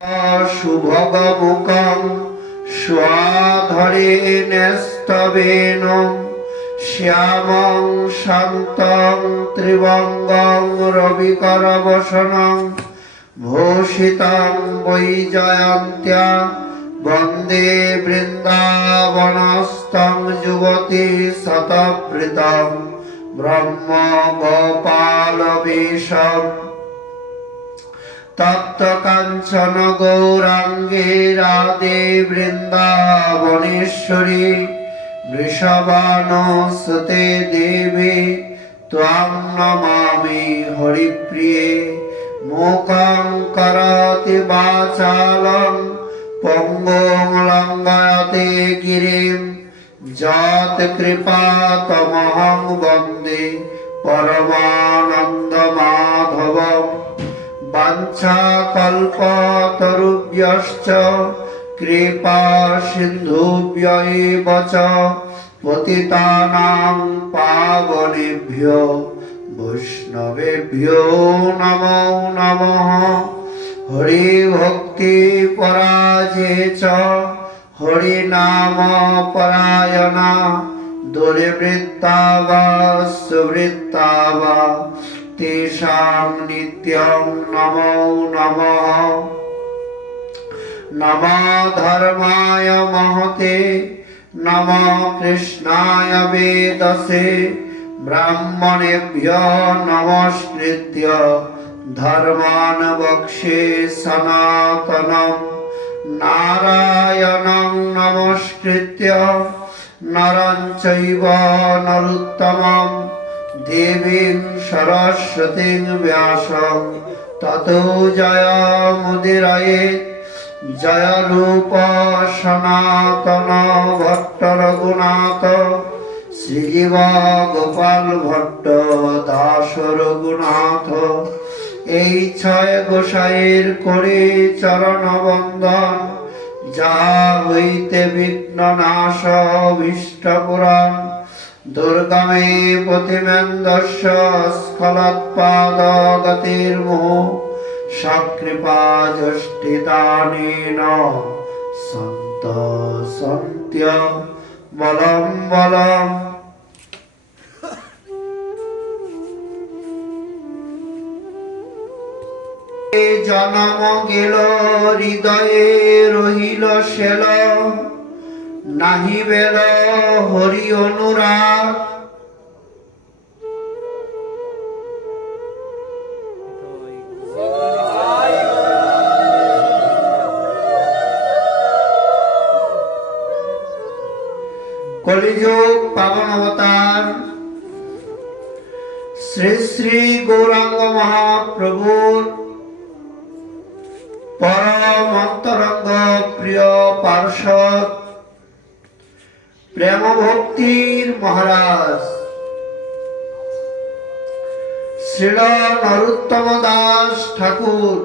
শুভগমুখং স্বধরেণ স্তবেন শ্যামং শান্তং ত্রিবঙ্গং রবিকরবসনং ভূষিতং বৈজয়ন্ত্য়া বন্দে বৃন্দাবনস্থং যুবতী শতবৃতং ব্রহ্ম গোপালবেশম তপ্ত কাঞ্চন গৌরাঙ্গে রাধে বৃন্দাবনেশ্বরী বৃষভানুসুতে দেবী ত্বাং নমামি হরিপ্রিয়ে মূকং করোতি বাচালং পঙ্গুং লঙ্ঘয়তে গিরিম যৎ কৃপাতমহং বন্দে পরমানন্দ মাধবম বাঞ্ছাকল্পতরুভ্যশ্চ কৃপা সিন্ধুভ্য এব চ পতিতানাং পাবনেভ্যো বৈষ্ণবেভ্যো নমো নমঃ। হরি ভক্তি পরাজে চ হরি নাম পরায়ণা দুর্বৃত্তা বা সুবৃত্তা বা তেষাং নিত্যং নমো নমঃ। নমো ধর্মায় মহতে নমো কৃষ্ণায় বেদসে ব্রাহ্মণেভ্যো নমস্কৃত্য ধর্মাन् বক্ষ্যে সনাতনম নারায়ণং নমস্কৃত্য নরং চৈব নরোত্তমম দেবীং সরস্বতীং ব্যাসং ততো জয়মুদীরয়েৎ। জয় রূপ সনাতন ভট্ট রঘুনাথ শ্রীজীব গোপাল ভট্ট দাস রঘুনাথ। এই ছয় গোসাইয়ের করে চরণ বন্দন, যাহা হইতে বিঘ্ন নাশ ভীষ্ট পুরাণ। দুর্গমে প্রতিমেন্দস্য স্খলৎপাদ গতির্মুহুঃ সকৃপা যষ্টিদানেন সন্ত সন্ত্য বলম বলম। জনম গেল হৃদয়ে রহিল শেল, নাহি বেল হরি অনুরাগ। কলিযুগ পাবন অবতার শ্রী শ্রী গৌরাঙ্গ মহাপ্রভুর পরম অন্তরঙ্গ প্রিয় পার্ষদ প্রেম ভক্তির মহারাজ শ্রীল নরোত্তম দাস ঠাকুর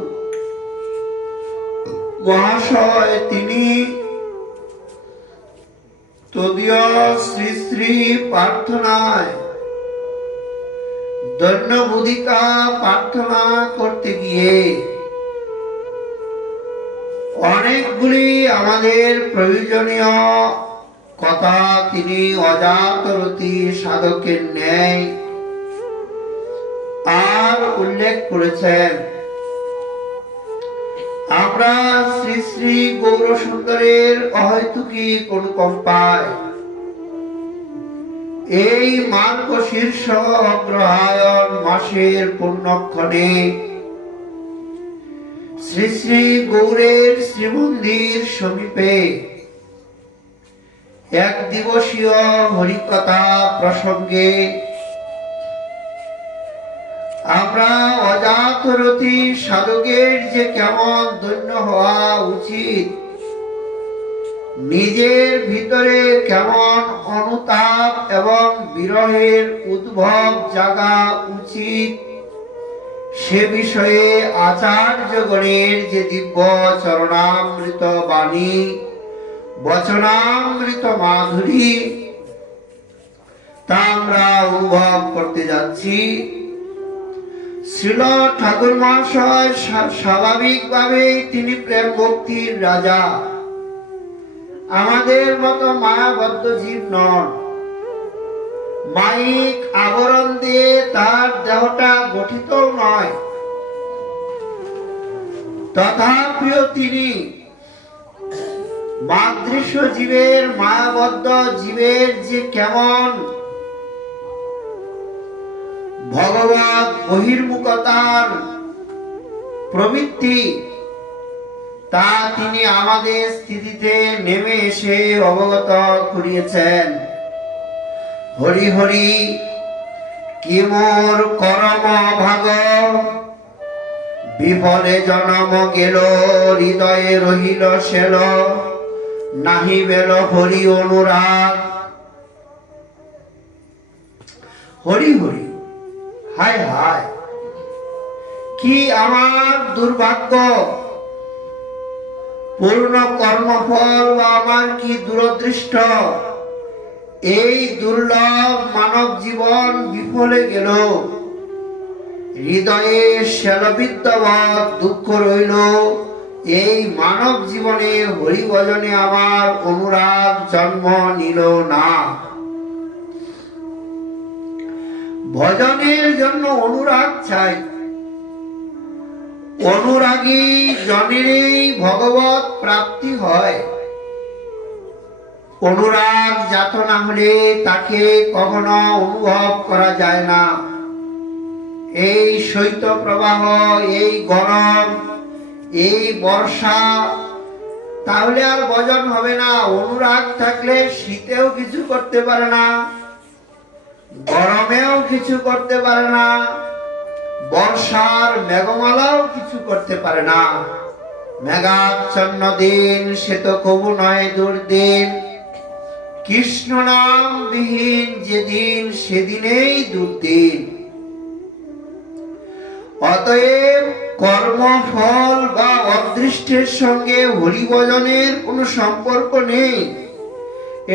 মহাশয়, তিনি তদীয় শ্রী শ্রী প্রার্থনায় দৈন্যবুধিকা প্রার্থনা করতে গিয়ে অনেকগুলি আমাদের প্রয়োজনীয় কথা তিনি অজাতরতি সাধকের ন্যায় আর উল্লেখ করেছেন। আমরা শ্রী শ্রী গৌর সুন্দরের অহৈতুকী অনুকম্পায় এই মার্গশীর্ষ অগ্রহায়ণ মাসের পুণ্যক্ষণে শ্রী শ্রী গৌরের শ্রীমন্দির সমীপে এক দিবসীয় হরিকথা প্রসঙ্গে আমরা অজাতরতি সাধকের যে কেমন ধন্য হওয়া উচিত, নিজের ভিতরে কেমন অনুতাপ এবং বিরহের উদ্ভব জাগা উচিত, সে বিষয়ে আচার্যগণের যে দিব্য চরণামৃত বাণী, বচনামৃত মাধুরী, তা আমরা অনুভব করতে যাচ্ছি। শ্রীল ঠাকুর মহাশয় স্বাভাবিকভাবেই তিনি প্রেম ভক্তির রাজা, আমাদের মতো মায়াবদ্ধ জীব নন। মাইক আবরণ দিয়ে তার দেহটা গঠিত নয়, তথাপিও তিনি মাদৃশ্য জীবের, মায়াবদ্ধ জীবের যে কেমন ভগবত বহির্মুখতার প্রবৃত্তি, তা তিনি আমাদের স্থিতিতে নেমে এসে অবগত করিয়েছেন। হরি হরি কি মোর করম ভাগ, বিফলে জনম গেল, হৃদয়ে রহিল সেল, নাহি বেল হরি অনুরাগ। হরি হরি, হায় হায় কি আমার দুর্ভাগ্য, পূর্ণ কর্মফল আমার কি দুরদৃষ্ট। এই দুর্লভ মানব জীবন বিফলে গেল, হৃদয়ে শ্যালবিদ্যবৎ দুঃখ রইল। এই মানব জীবনে হরি ভজনে আমার অনুরাগ জন্ম নিল না। ভজনের জন্য অনুরাগ চাই, অনুরাগী জনেরই ভগবত প্রাপ্তি হয়। অনুরাগ জাত না হলে তাকে কখনো অনুভব করা যায় না। এই শৈত্য প্রবাহ, এই গরম, এই বর্ষা, তাহলে আর ভজন হবে না। অনুরাগ থাকলে শীতেও কিছু করতে পারে না, গরমেও কিছু করতে পারে না, বর্ষার মেঘমালাও কিছু করতে পারে না। মেঘাচ্ছন্ন দিন সে তো কবু নয় দুর্দিন, কৃষ্ণ নাম বিহীন যেদিন সেদিনেই দুর্দিন। অতএব কর্মফল বা অদৃষ্টের সঙ্গে হরিভজনের কোনো সম্পর্ক নেই।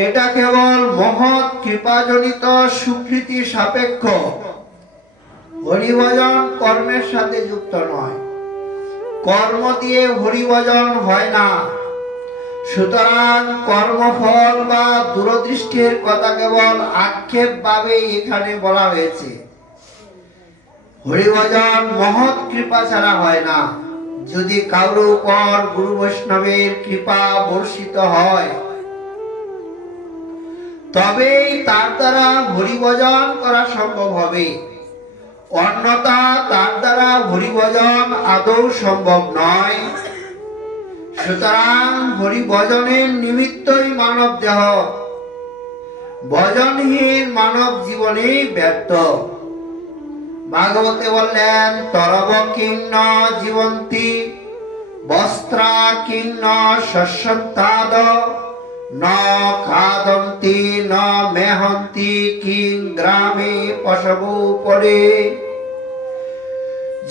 এটা কেবল মহৎ কৃপাজনিত স্বীকৃতি সাপেক্ষ। হরিভজন কর্মের সাথে যুক্ত নয়, কর্ম দিয়ে হরিভজন হয় না। সুতরাং কর্মফল বা দূরদৃষ্টির কথা কেবল আক্ষেপ ভাবে এখানে বলা হয়েছে। হরিভজন মহৎ কৃপা ছাড়া হয় না। যদি কারোর উপর গুরু বৈষ্ণবের কৃপা বর্ষিত হয়, তবেই তার দ্বারা হরিভজন করা সম্ভব হবে। অন্যথা তার দ্বারা হরিভজন আদৌ সম্ভব নয়। সুতরাং হরিভজনের নিমিত্তই মানব দেহ, ভজনহীন মানব জীবনেই ব্যর্থ। ভাগবতে বললেন, তরব কিং ন জীবন্তি বস্ত্রা কিং ন শস্যন্তাদ, ন খাদন্তি ন মেহন্তি কিং গ্রামে পশবু পড়ে।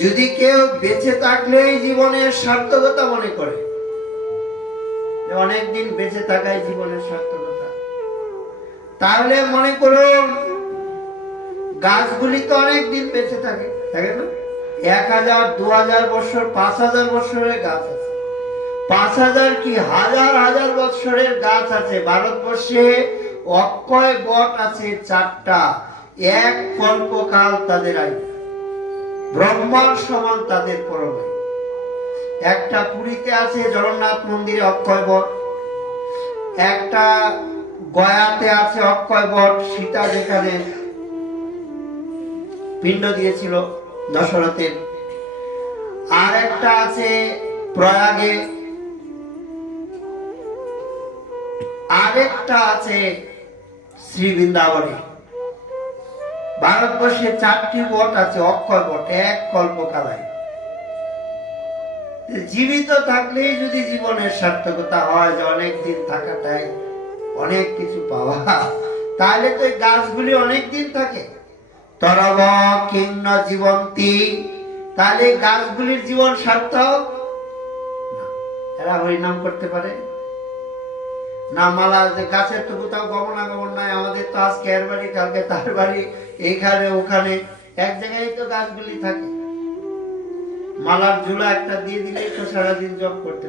যদি কেউ বেঁচে থাকলেই জীবনের সার্থকতা মনে করে, অনেকদিন বেঁচে থাকাই জীবনের সার্থকতা, তাহলে মনে করুন গাছগুলি তো অনেকদিন বেঁচে থাকে, থাকে না? 1000, 2000 বছর, 5000 বছরের গাছ আছে। 5000 কি হাজার হাজার বছরের গাছ আছে। ভারতবর্ষে অক্ষয় বট আছে 4টা, এক কল্পকাল তাদের আয়ু, ব্রহ্মার সমান তাদের পরমায়ু। একটা পুরীতে আছে জগন্নাথ মন্দিরে অক্ষয় বট, একটা গয়াতে আছে অক্ষয় বট, সীতা যেখানে পিণ্ড দিয়েছিল দশরথের, আর একটা আছে প্রয়াগে, আরেকটা আছে শ্রী বৃন্দাবনে। ভারতবর্ষে 4টি বট আছে অক্ষয় বট, এক কল্পকালায়। জীবিত থাকলেই যদি জীবনের সার্থকতা হয়, যে অনেক দিন থাকাটাই অনেক কিছু পাওয়া, তাহলে তো এই গাছগুলি অনেক দিন থাকে। তরব কিং ন জীবন্তি, তাহলে গাছগুলির জীবন সার্থক না। এরা হরিনাম করতে পারে না? মালা যে গাছের তো কোথাও গমনাগমন নাই। আমাদের তো আজকে এর বাড়ি, কালকে তার বাড়ি, এইখানে ওখানে, এক জায়গায় তো গাছগুলি থাকে। মালার ঝুলা একটা দিয়ে দিলে তো সারাদিন জব করতে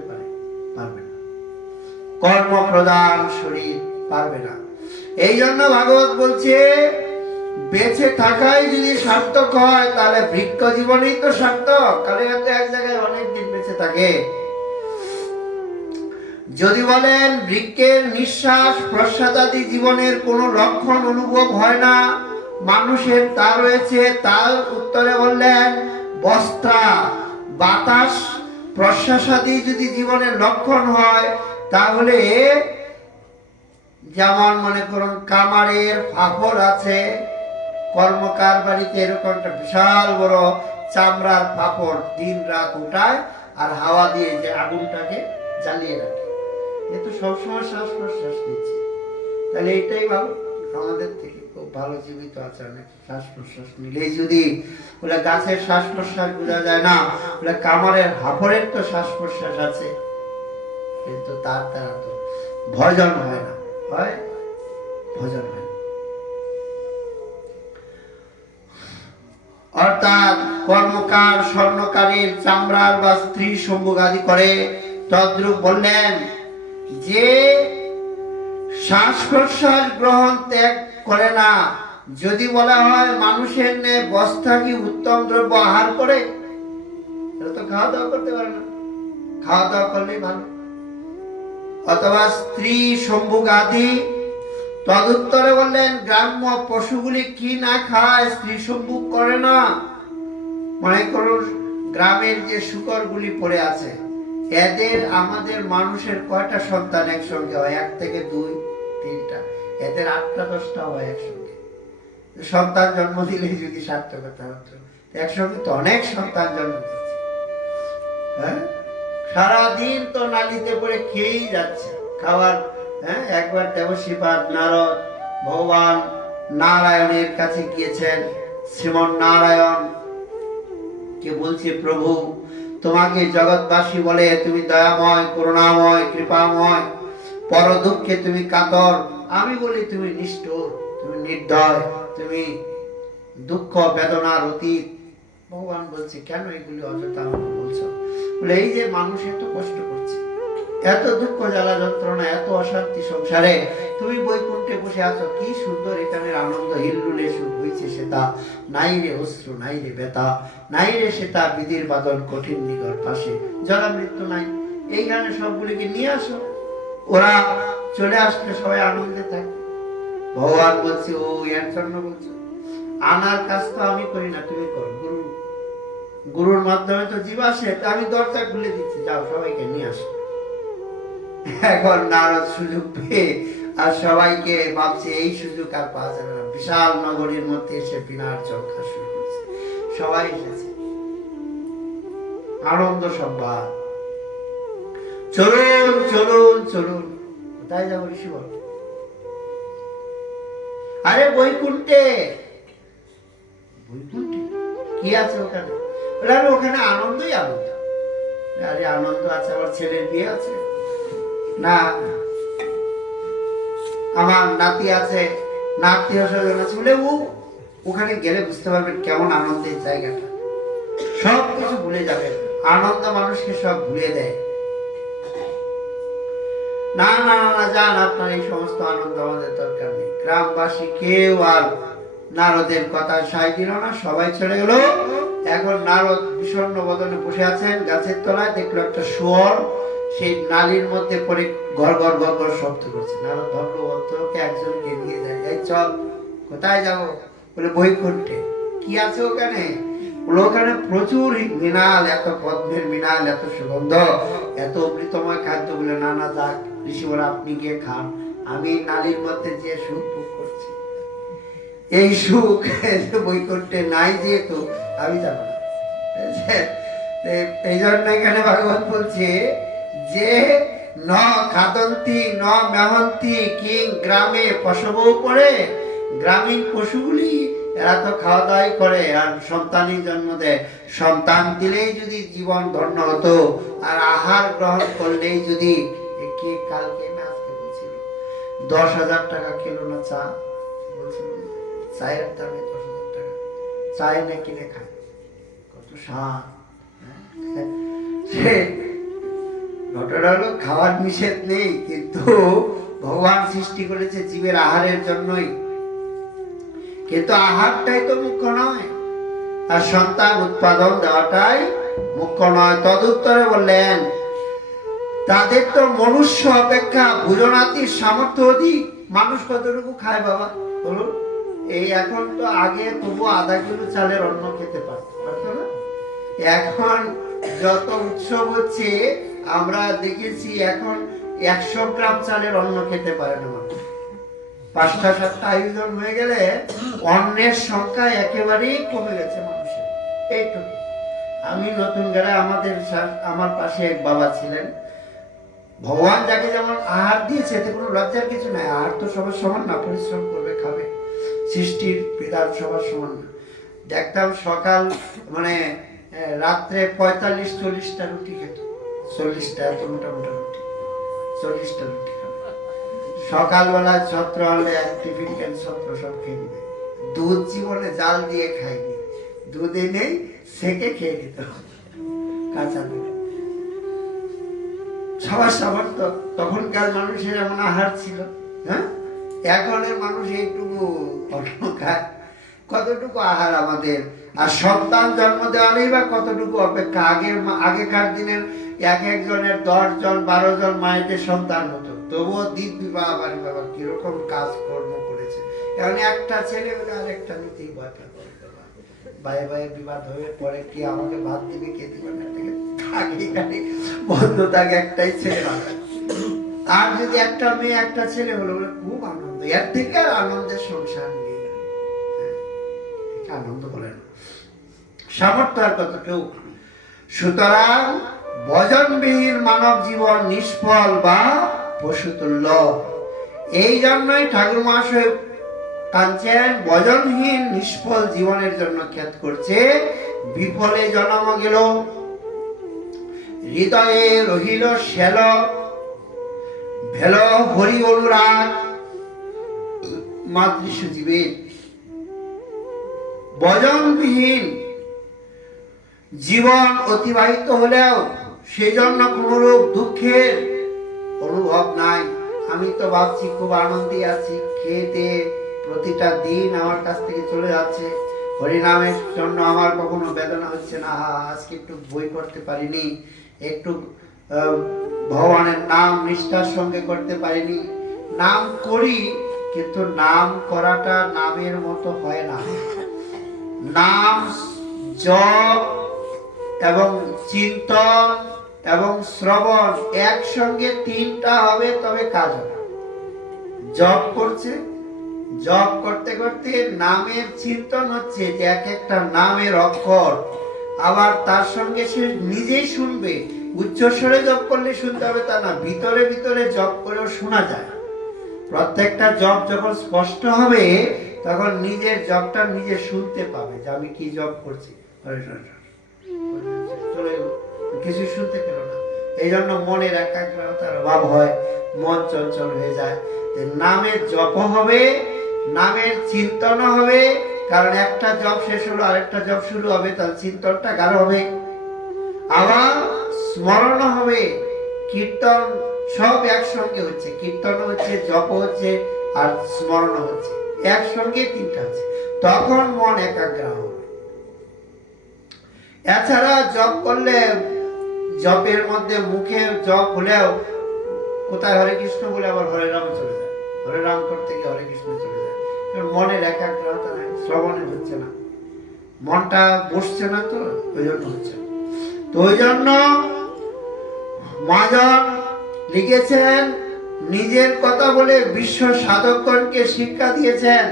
পারবে না। কর্ম প্রধান শরীর পারবে না। এই জন্য ভাগবত বলছে বেঁচে থাকাই যদি সার্থক হয় তাহলে বৃক্ষ জীবনেই তো সার্থক। কালীঘাটে এক জায়গায় অনেকদিন বেঁচে থাকে। যদি বলেন বৃক্ষের নিঃশ্বাস প্রশ্বাসাদি জীবনের কোনো লক্ষণ অনুভব হয় না, মানুষের তা রয়েছে, তার উত্তরে বললেন বস্ত্রা বাতাস প্রশ্বাসাদি যদি জীবনের লক্ষণ হয় তাহলে যেমন মনে করুন কামারের ফাফর আছে, কর্মকার বাড়িতে এরকম একটা বিশাল বড় চামড়ার ফাফর দিন রাত উঠায় আর হাওয়া দিয়ে যে আগুনটাকে জ্বালিয়ে রাখে, এ তো সবসময় শ্বাস প্রশ্বাস নিচ্ছে। তাহলে এইটাই ভালো, আমাদের থেকে খুব ভালো জীবিত আছে। অনেক শ্বাস প্রশ্বাস নিলেই যদি বলে গাছের শ্বাস প্রশ্বাস বোঝা যায় না, বলে কামারের হাফরের তো শ্বাস প্রশ্বাস আছে, কিন্তু তার দ্বারা তো ভজন হয় না, হয় ভজন হয়। অর্থাৎ কর্মকার স্বর্ণকারীর চামড়ার বা স্ত্রী সম্ভোগ আদি করে, তদ্রূপ বললেন যে শ্বাস প্রশ্বাস গ্রহণ ত্যাগ করে না। যদি বলা হয় মানুষের ন্যায় বস্তা কি উত্তম দ্রব্য আহার করে, এটা তো খাওয়া দাওয়া করতে পারে না, খাওয়া দাওয়া করলেই ভালো। অথবা স্ত্রী সম্ভোগ আদি, তদুত্তরে বললেন গ্রাম্য পশুগুলি কি না খায়, স্ত্রী সম্ভোগ করে না। মনে করুন গ্রামের যে শুকরগুলি পড়ে আছে, এদের আমাদের মানুষের কয়টা সন্তান একসঙ্গে হয়? 1 থেকে 2, 3টা, এদের 8টা 10টা হয় একসঙ্গে। সন্তান জন্ম দিলে যদি সার্থকতা হতো, একসঙ্গে তো অনেক সন্তান জন্ম দিচ্ছে। হ্যাঁ, সারাদিন তো নালিতে পড়ে খেয়েই যাচ্ছে খাবার। হ্যাঁ, একবার দেবশ্রীপাদ নারদ ভগবান নারায়ণের কাছে গিয়েছেন। শ্রীমন নারায়ণ কে বলছে, প্রভু তোমাকে জগৎবাসী বলে তুমি দয়াময়, করুণাময়, কৃপাময়, পর দুঃখে তুমি কাতর। আমি বলি তুমি নিষ্ঠুর, তুমি নির্দয়, তুমি দুঃখ বেদনার অতীত। ভগবান বলছে কেন এগুলি অযথা আমাকে বলছো? বলে এই যে মানুষ এত কষ্ট করছে, এত দুঃখ জ্বালা যন্ত্রণা, এত অশান্তি সংসারে, তুমি বৈকুণ্ঠে বসে আছো, কি সুন্দর এখানের আনন্দ হিল্লুলে সুখ হইছে সেটা, নাই রে অশ্রু, নাই রে ব্যথা, নাই রে সেটা বিধির বাদন কঠিন নিকট পাশে, জরা মৃত্যু নাই। এইখানে সবগুলিকে নিয়ে আসো, ওরা চলে আসলে সবাই আনন্দে থাকে। ভগবান বলছে ও এর জন্য বলছো, আনার কাজ তো আমি করি না, তুমি করো। গুরুর মাধ্যমে তো জীব আসে, আমি দরজা খুলে দিচ্ছি, যাও সবাইকে নিয়ে আসো। এখন নারদ সুযোগ পেয়ে আর সবাইকে ভাবছে এই সুযোগ আর পাওয়া যাবে না, বিশাল নগরীর মধ্যে এসে বিনার চরকা শুরু করেছে। সবাই এসেছে, আনন্দ সংবাদ, চলুন চলুন চলুন। কোথায় যাবো ঋষি বল? আরে বৈকুণ্ঠে। বৈকুণ্ঠে কি আছে ওখানে? ওখানে আনন্দই আনন্দ। আরে আনন্দ আছে, আমার ছেলের বিয়ে আছে না, আমার নাতি আছে, নাতি স্বজন আছে, বলে ওখানে গেলে বুঝতে পারবেন কেমন আনন্দের জায়গাটা, সব কিছু ভুলে যাবেন। আনন্দ মানুষকে সব ভুলে দেয়। না না না, যান, আপনার এই সমস্ত আনন্দ আমাদের দরকার নেই। গ্রামবাসী কেউ আর নারদের কথা সায় দিল না, সবাই চলে গেল। এখন নারদ বিষণ্ণ বদনে বসে আছেন গাছের তলায়, দেখলো একটা শুয়োর সেই নালীর মধ্যে পড়ে গড় গড় গড় গড় শব্দ করছে। নারদ ধরলো, অন্তরকে একজনকে নিয়ে যায়, এই চল। কোথায় যাবো? বলে বৈকুণ্ঠে। কি আছে ওখানে? ওখানে প্রচুর মৃণাল, এত পদ্মের মৃণাল, এত সুগন্ধ, এত অমৃতময় খাদ্য। বলে না না, যাক ঋষি বলে আপনি গিয়ে খান, আমি নালীর মধ্যে যে সুখ ভোগ করছি, এই সুখ বৈকুণ্ঠে নাই, যেহেতু আমি যাবো না। এই জন্য এখানে ভাগবত বলছে যে ন খাদন্তি ন মেহন্তি কিং গ্রামে পশবও পড়ে। গ্রামীণ পশুগুলি এরা তো খাওয়া দাওয়াই করে আর সন্তানই জন্ম দেয়। সন্তান দিলেই যদি জীবন ধন্য হতো, আর আহার গ্রহণ করলেই যদি, কে কালকে না আজকে বলছিল 10,000 টাকা কিলো না চা, বলছিল চায়ের দামে 10,000 টাকা, চায় না কিনে খায়, কত স্বাদ। সে ঘটনা হলো খাওয়ার নিষেধ নেই, কিন্তু ভগবান সৃষ্টি করেছে জীবের আহারের জন্যই, কিন্তু আহারটাই তো মুখ্য নয়, আর সন্তান উৎপাদন দেওয়াটাই মুখ্য নয়। তদুত্তরে বললেন তাদের তো মনুষ্য অপেক্ষা ভোজনাতির সামর্থ্য অধিক। মানুষ কতটুকু খায় বাবা বলুন? এই এখন তো আগে তবু আধা কিলো চালের অন্ন খেতে পারতো না, এখন যত উৎসব হচ্ছে আমরা দেখেছি এখন 100 গ্রাম চালের অন্ন খেতে পারে না মানুষ। 5টা 7টা আয়োজন হয়ে গেলে অন্নের সংখ্যা একেবারেই কমে গেছে মানুষের। এইটুকু। আমি নতুন গ্রামে আমার পাশে এক বাবা ছিলেন, ভগবান যাকে যেমন আহার দিয়েছে এতে কোনো লজ্জার কিছু নাই। আহার তো সবার সমান না, পরিশ্রম করবে খাবে, সৃষ্টির বিধান সবার সমান না। দেখতাম সকাল মানে রাত্রে 45-40টা রুটি খেত, 40টা, এত মোটা মোটা রুটি, 40টা রুটি খাবে। সকালবেলায় ছত্র আনলে এক টিফিন ক্যান ছত্র সব খেয়ে নিবে। দুধ জীবনে জাল দিয়ে খাইনি, দুধে নেই সেকে খেয়ে নিত কাঁচা দুধ। সবার সামর্থ্য, তখনকার মানুষের এমন আহার ছিল। হ্যাঁ, এখনের মানুষ এইটুকু অন্ন খায়, কতটুকু আহার আমাদের। আর সন্তান জন্ম দেওয়ারই বা কতটুকু অপেক্ষা। আগেকার দিনের এক একজনের 10 জন 12 জন মায়েদের সন্তান হতো, তবুও দ্বীপ বিবাহ বাড়ি বাবা কিরকম কাজ কর্ম করেছে। এখন একটা ছেলে হলে আরেকটা নিতেই ভয় করে, ভাই ভাই বিবাদ হয়ে পরে কি আমাকে ভাত দিবে কে দিবে না, বন্ধ থাকে একটাই ছেলে। আর যদি একটা মেয়ে একটা ছেলে হলো বলে খুব আনন্দ, এর থেকে আর আনন্দের সংসার নেই। আনন্দ বলেন সামর্থ্য আর কতটুকু। সুতরাং ভজনবিহীন মানব জীবন নিষ্ফল বা পশুতুল্য। এই জন্যই ঠাকুর মহাশয় কাঁদছেন, ভজনহীন নিষ্ফল জীবনের জন্য খ্যাত করছে। বিফলে জন্ম গেল, হৃদয়ে রহিল শ্যাল, ভেল হরি অনুরাগ মাতৃষ জীবের। ভজনবিহীন জীবন অতিবাহিত হলেও সেজন্য কোনরূপ দুঃখের অনুভব নাই। আমি তো ভাবছি খুব আনন্দে আছি, খেতে প্রতিটা দিন আমার কাছ থেকে চলে যাচ্ছে, হরিনামের জন্য আমার কখনো বেদনা হচ্ছে না, আজকে একটু বই করতে পারিনি, একটু ভগবানের নাম নিষ্ঠার সঙ্গে করতে পারিনি। নাম করি, কিন্তু নাম করাটা নামের মতো হয় না। নাম জপ এবং চিন্তন এবং শ্রবণ একসঙ্গে 3টা হবে, তবে কাজ হবে। জপ করছে, জপ করতে করতে নামের চিন্তন হচ্ছে যে এক একটা নামের অক্ষর, আবার তার সঙ্গে সে নিজেই শুনবে। উচ্চস্বরে জপ করলে শুনতে হবে তা না, ভিতরে ভিতরে জপ করেও শোনা যায়। প্রত্যেকটা জপ যখন স্পষ্ট হবে তখন নিজের জপটা নিজে শুনতে পাবে যে আমি কি জপ করছি। কিছু শুনতে পেল না, এই জন্য মনের একাগ্রতার অভাব হয়, মন চঞ্চল হয়ে যায়। নামের জপ হবে, নামের চিন্তন হবে, কারণ একটা জপ শেষ হলো আরেকটা জপ শুরু হবে, তার চিন্তনটা গাঢ় হবে। আবার স্মরণ হবে, কীর্তন সব একসঙ্গে হচ্ছে, কীর্তন হচ্ছে, জপ হচ্ছে আর স্মরণ হচ্ছে, একসঙ্গে 3টা হচ্ছে, তখন মন একাগ্র হবে। এছাড়া জপ করলে জপের মধ্যে মুখে জপ হলেও কোথায় হরে কৃষ্ণ বলে আবার হরে রাম চলে যায়, হরে রাম করতে গিয়ে হরে কৃষ্ণ চলে যায়, মনের একাগ্রতা নাই, শ্রবণে হচ্ছে না, মনটা বসছে না, তো ওই জন্য হচ্ছে না। তো ওই জন্য মহাজন লিখেছেন, নিজের কথা বলে বিশ্ব সাধকগণকে শিক্ষা দিয়েছেন।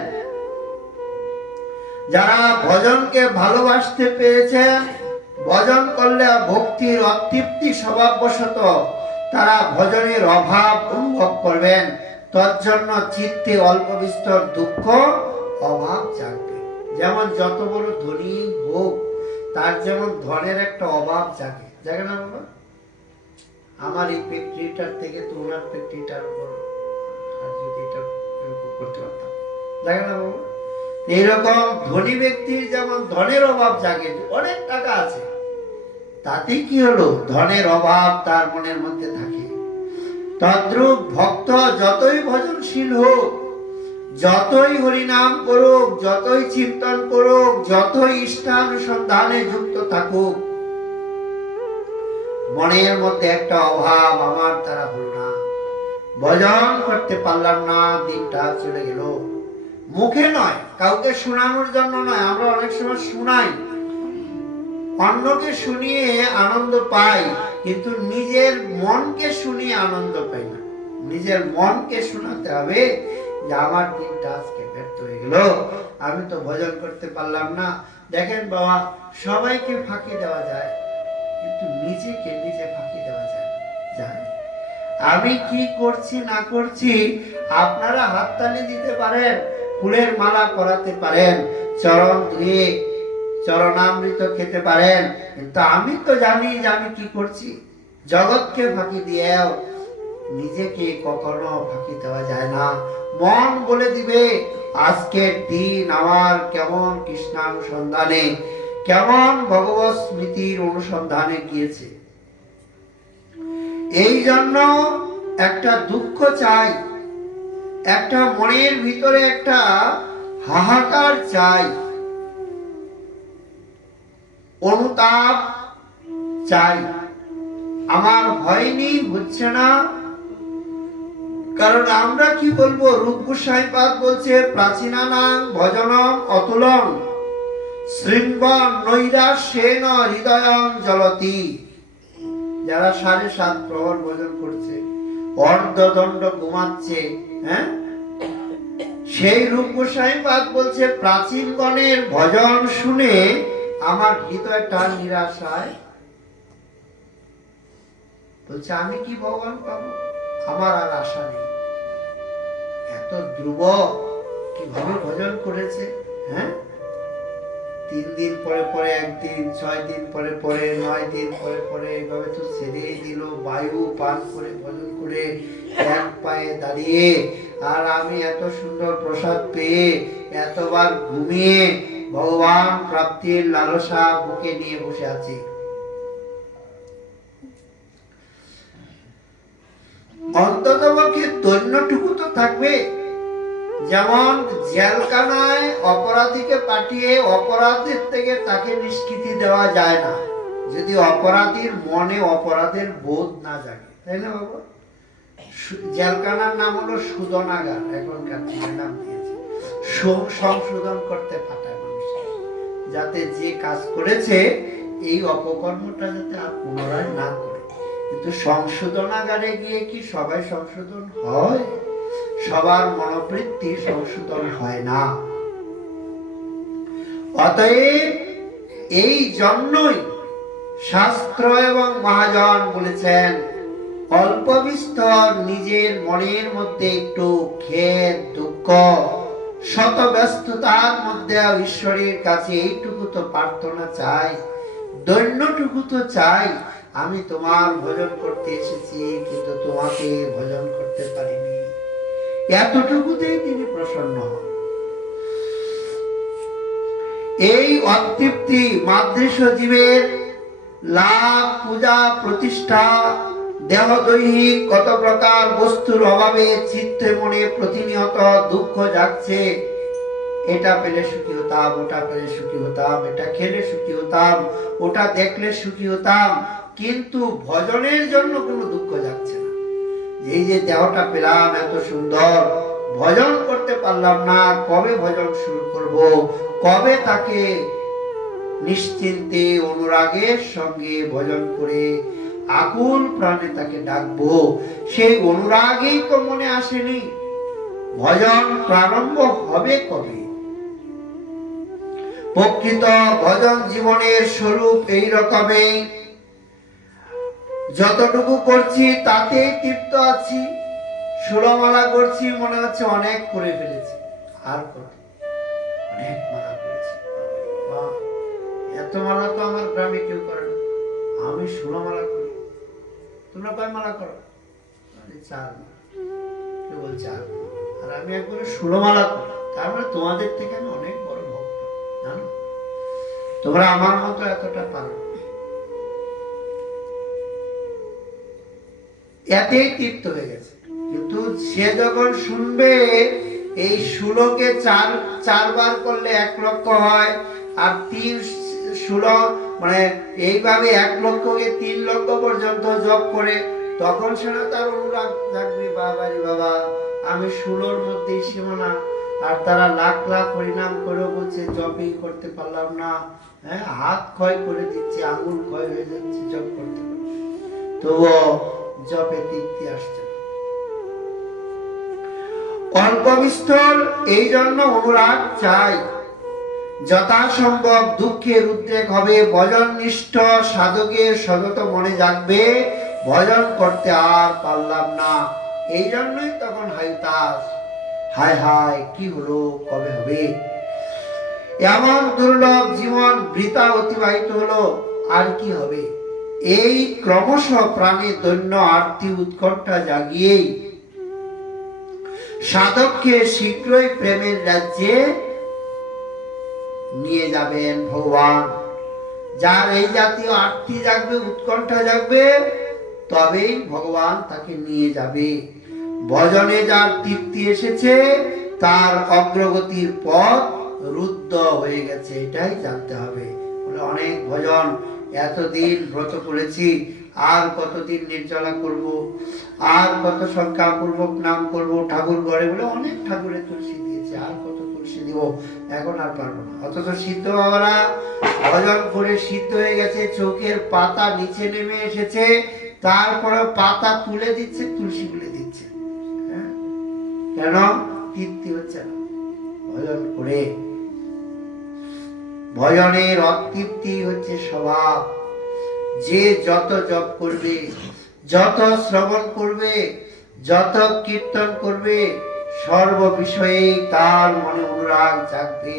যারা ভজনকে ভালোবাসতে পেরেছেন, ভজন করলে ভক্তির অতৃপ্তি স্বভাববশত তারা ভজনের অভাব অনুভব করবেন, তজ্জন্য চিত্তে অল্প বিস্তর দুঃখ অভাব জাগবে। যেমন যত বড় ধনী হোক তার যেমন ধনের একটা অভাব জাগে, জাগে না বাবা? আমার এই ফ্যাক্টরিটার থেকে তো ওনার ফ্যাক্টরিটার উপর আর যদি এটা করতে পারতাম, জাগে না বাবা? এইরকম ধনী ব্যক্তির যেমন ধনের অভাব জাগে, অনেক টাকা আছে তাতে কি হলো, ধনের অভাব তার মনের মধ্যে থাকে। তদ্রূপ ভক্ত যতই ভজনশীল হোক, যতই হরিনাম করুক, যতই চিন্তন করুক, যতই ইষ্টানুসন্ধানে যুক্ত থাকুক, মনের মধ্যে একটা অভাব, আমার দ্বারা হলো না, ভজন করতে পারলাম না, দিনটা চলে গেল। মুখে নয়, কাউকে শোনানোর জন্য নয়, আমরা অনেক সময় শোনাই, অন্যকে শুনিয়ে আনন্দ পাই, কিন্তু নিজের মনকে শুনিয়ে আনন্দ পাই না। নিজের মনকে শোনাতে হবে যে আমার দিনটা আজকে ব্যর্থ হয়ে গেল, আমি তো ভজন করতে পারলাম না। দেখেন বাবা, সবাইকে ফাঁকি দেওয়া যায়, কিন্তু নিজেকে নিজে ফাঁকি দেওয়া যায়। আমি কি করছি না করছি, আপনারা হাততালি দিতে পারেন, ফুলের মালা পরাতে পারেন, চরণ ধুয়ে চরণামৃত খেতে পারেন, কিন্তু আমি তো জানি যে আমি কি করছি। জগৎকে ফাঁকি দিয়েও নিজেকে কখনো ফাঁকি দেওয়া যায় না। মন বলে দিবে আজকের দিন আমার কেমন কৃষ্ণানুসন্ধানে, কেমন ভগবত স্মৃতির অনুসন্ধানে গিয়েছে। এই জন্য একটা দুঃখ চাই, একটা মনের ভিতরে একটা হাহাকার চাই, অনুতাপ চাই। আমার হয়নি, হচ্ছে না, কারণ আমরা কি বলবো, রূপ গোস্বামী পাদ বলছে প্রাচীনানাং ভজনম অতুলং শৃঙ্গন নৈরাশ্যেন হৃদয়ং জ্বলতি। যারা 7.5 প্রহর ভজন করছে, অর্ধদণ্ড ঘুমাচ্ছে, হ্যাঁ, সেই রূপ গোস্বামী পাদ বলছে প্রাচীনগণের ভজন শুনে আমার হৃদয়টা নিরাশায়, বলছে আমি কি ভগবান পাবো, আমার আর আশা নেই। এত ধ্রুব কিভাবে ভজন করেছে, হ্যাঁ, 3 দিন পরে পরে একদিন, 6 দিন পরে পরে, 9 দিন পরে পরে, এভাবে তো ছেড়েই দিল, বায়ু পান করে ভজন করে, এক পায়ে দাঁড়িয়ে। আর আমি এত সুন্দর প্রসাদ পেয়ে, এতবার ঘুমিয়ে ভগবান প্রাপ্তির লালসা বুকে নিয়ে বসে আছি। অন্তত পক্ষে দৈন্যটুকু তো থাকবে। যেমন জেলখানায় অপরাধীকে পাঠিয়ে অপরাধের থেকে তাকে নিষ্কৃতি দেওয়া যায় না যদি অপরাধীর মনে অপরাধের বোধ না জাগে, তাই না বাবা? জেলখানার নাম হলো শোধনাগার, এখনকার নাম দিয়েছে, সংশোধন করতে পাঠায় মানুষ, যাতে যে কাজ করেছে এই অপকর্মটা যাতে আর পুনরায় না করে। কিন্তু সংশোধনাগারে গিয়ে কি সবাই সংশোধন হয়? সবার মনোবৃত্তি সংশোধন হয় না। অতএব এই জন্যই শাস্ত্র এবং মহাজন বলেছেন অল্প বিস্তর নিজের মনের মধ্যে একটু খেদ দুঃখ শত ব্যস্ততার মধ্যে ঈশ্বরের কাছে এইটুকু তো প্রার্থনা চাই, দৈন্যটুকু তো চাই, আমি তোমার ভজন করতে এসেছি কিন্তু তোমাকে ভজন করতে পারিনি, এতটুকুতেই তিনি প্রসন্ন হন। এই অতৃপ্তি মাদৃশ জীবের লাভ, পূজা, প্রতিষ্ঠা, দেহ দৈহিক কত প্রকার বস্তুর অভাবে চিত্তে মনে প্রতিনিয়ত দুঃখ জাগছে। এটা পেলে সুখী হতাম, ওটা পেলে সুখী হতাম, এটা খেলে সুখী হতাম, ওটা দেখলে সুখী হতাম, কিন্তু ভজনের জন্য কোনো দুঃখ যাচ্ছে না। এই যে দেহটা পেলাম এত সুন্দর, ভজন করতে পারলাম না, কবে ভজন শুরু করব, কবে তাকে নিশ্চিন্তে অনুরাগের সঙ্গে ভজন করে আকুল প্রাণে তাকে ডাকবো, সেই অনুরাগই তো মনে আসেনি। ভজন প্রারম্ভ হবে কবে? প্রকৃত ভজন জীবনের স্বরূপ এই রকমই, যতটুকু করছি তাতেই তৃপ্ত আছি। ষোলমালা করছি, মনে হচ্ছে অনেক করে ফেলেছি, আর কত, অনেক মালা করেছি, এত মালা তো আমার গ্রামে কেউ করে না, আমি 16 মালা করি। তোমরা কয় মালা করো? 4 মালা। কেউ বলছে 8, আর আমি একবারে 16 মালা করি। তার মানে তোমাদের থেকে আমি অনেক বড় ভক্ত, জানো? তোমরা আমার মতো এতটা পারো। এতেই তৃপ্ত হয়ে গেছে। কিন্তু সে যখন শুনবে এই 16কে চারবার করলে 1 লক্ষ হয়, আর 16 মানে এইভাবে 1 লক্ষকে 3 লক্ষ পর্যন্ত জপ করে, তখন সেটা তার অনুরাগ জাগবে, বাবারে বাবা আমি 16-র মধ্যেই সীমানা, আর তারা লাখ লাখ হরিনাম করে বলছে জপই করতে পারলাম না, হ্যাঁ হাত ক্ষয় করে দিচ্ছে, আঙুল ক্ষয় হয়ে যাচ্ছে জপ করতে করতে, তবুও জপে তৃপ্তি আসছে। অল্প বিস্তর এই জন্য অনুরাগ চাই, যথাসম্ভব দুঃখের উদ্রেক হবে, ভজন নিষ্ঠ সাধকের সতত মনে জাগবে ভজন করতে আর পারলাম না, এই জন্যই তখন হাইতাস, হায় হায় কি হলো, কবে হবে, এমন দুর্লভ জীবন বৃথা অতিবাহিত হলো, আর কি হবে। এই ক্রমশ প্রাণে দৈন্য আরতি উৎকণ্ঠা জাগিয়েই সাধককে শীঘ্রই প্রেমের রাজ্যে নিয়ে যাবেন ভগবান। যার এই জাতীয় আরতি জাগবে, উৎকণ্ঠা জাগবে, তবেই ভগবান তাকে নিয়ে যাবে। ভজনে যার তৃপ্তি এসেছে, তার অগ্রগতির পথ রুদ্ধ হয়ে গেছে, এটাই জানতে হবে। অনেক ভজন এতদিন ব্রত করেছি, আর কতদিন নির্জলা করব, আর কত সংখ্যা পূর্বক নাম করব, ঠাকুর ঘরে বলে অনেক ঠাকুরের তুলসী দিয়েছে, আর কত তুলসী দিব, এখন আর পারবো না। অথচ সিদ্ধ বাবারা ভজন করে সিদ্ধ হয়ে গেছে, চোখের পাতা নিচে নেমে এসেছে, তারপরে পাতা তুলে দিচ্ছে, তুলসী তুলে দিচ্ছে, কেন? তৃপ্তি হচ্ছে না ভজন করে। ভজনের অতৃপ্তি হচ্ছে স্বভাব। যে যত জপ করবে, যত শ্রবণ করবে, যত কীর্তন করবে, সর্ব বিষয়ে তার মনে অনুরাগ জাগবে।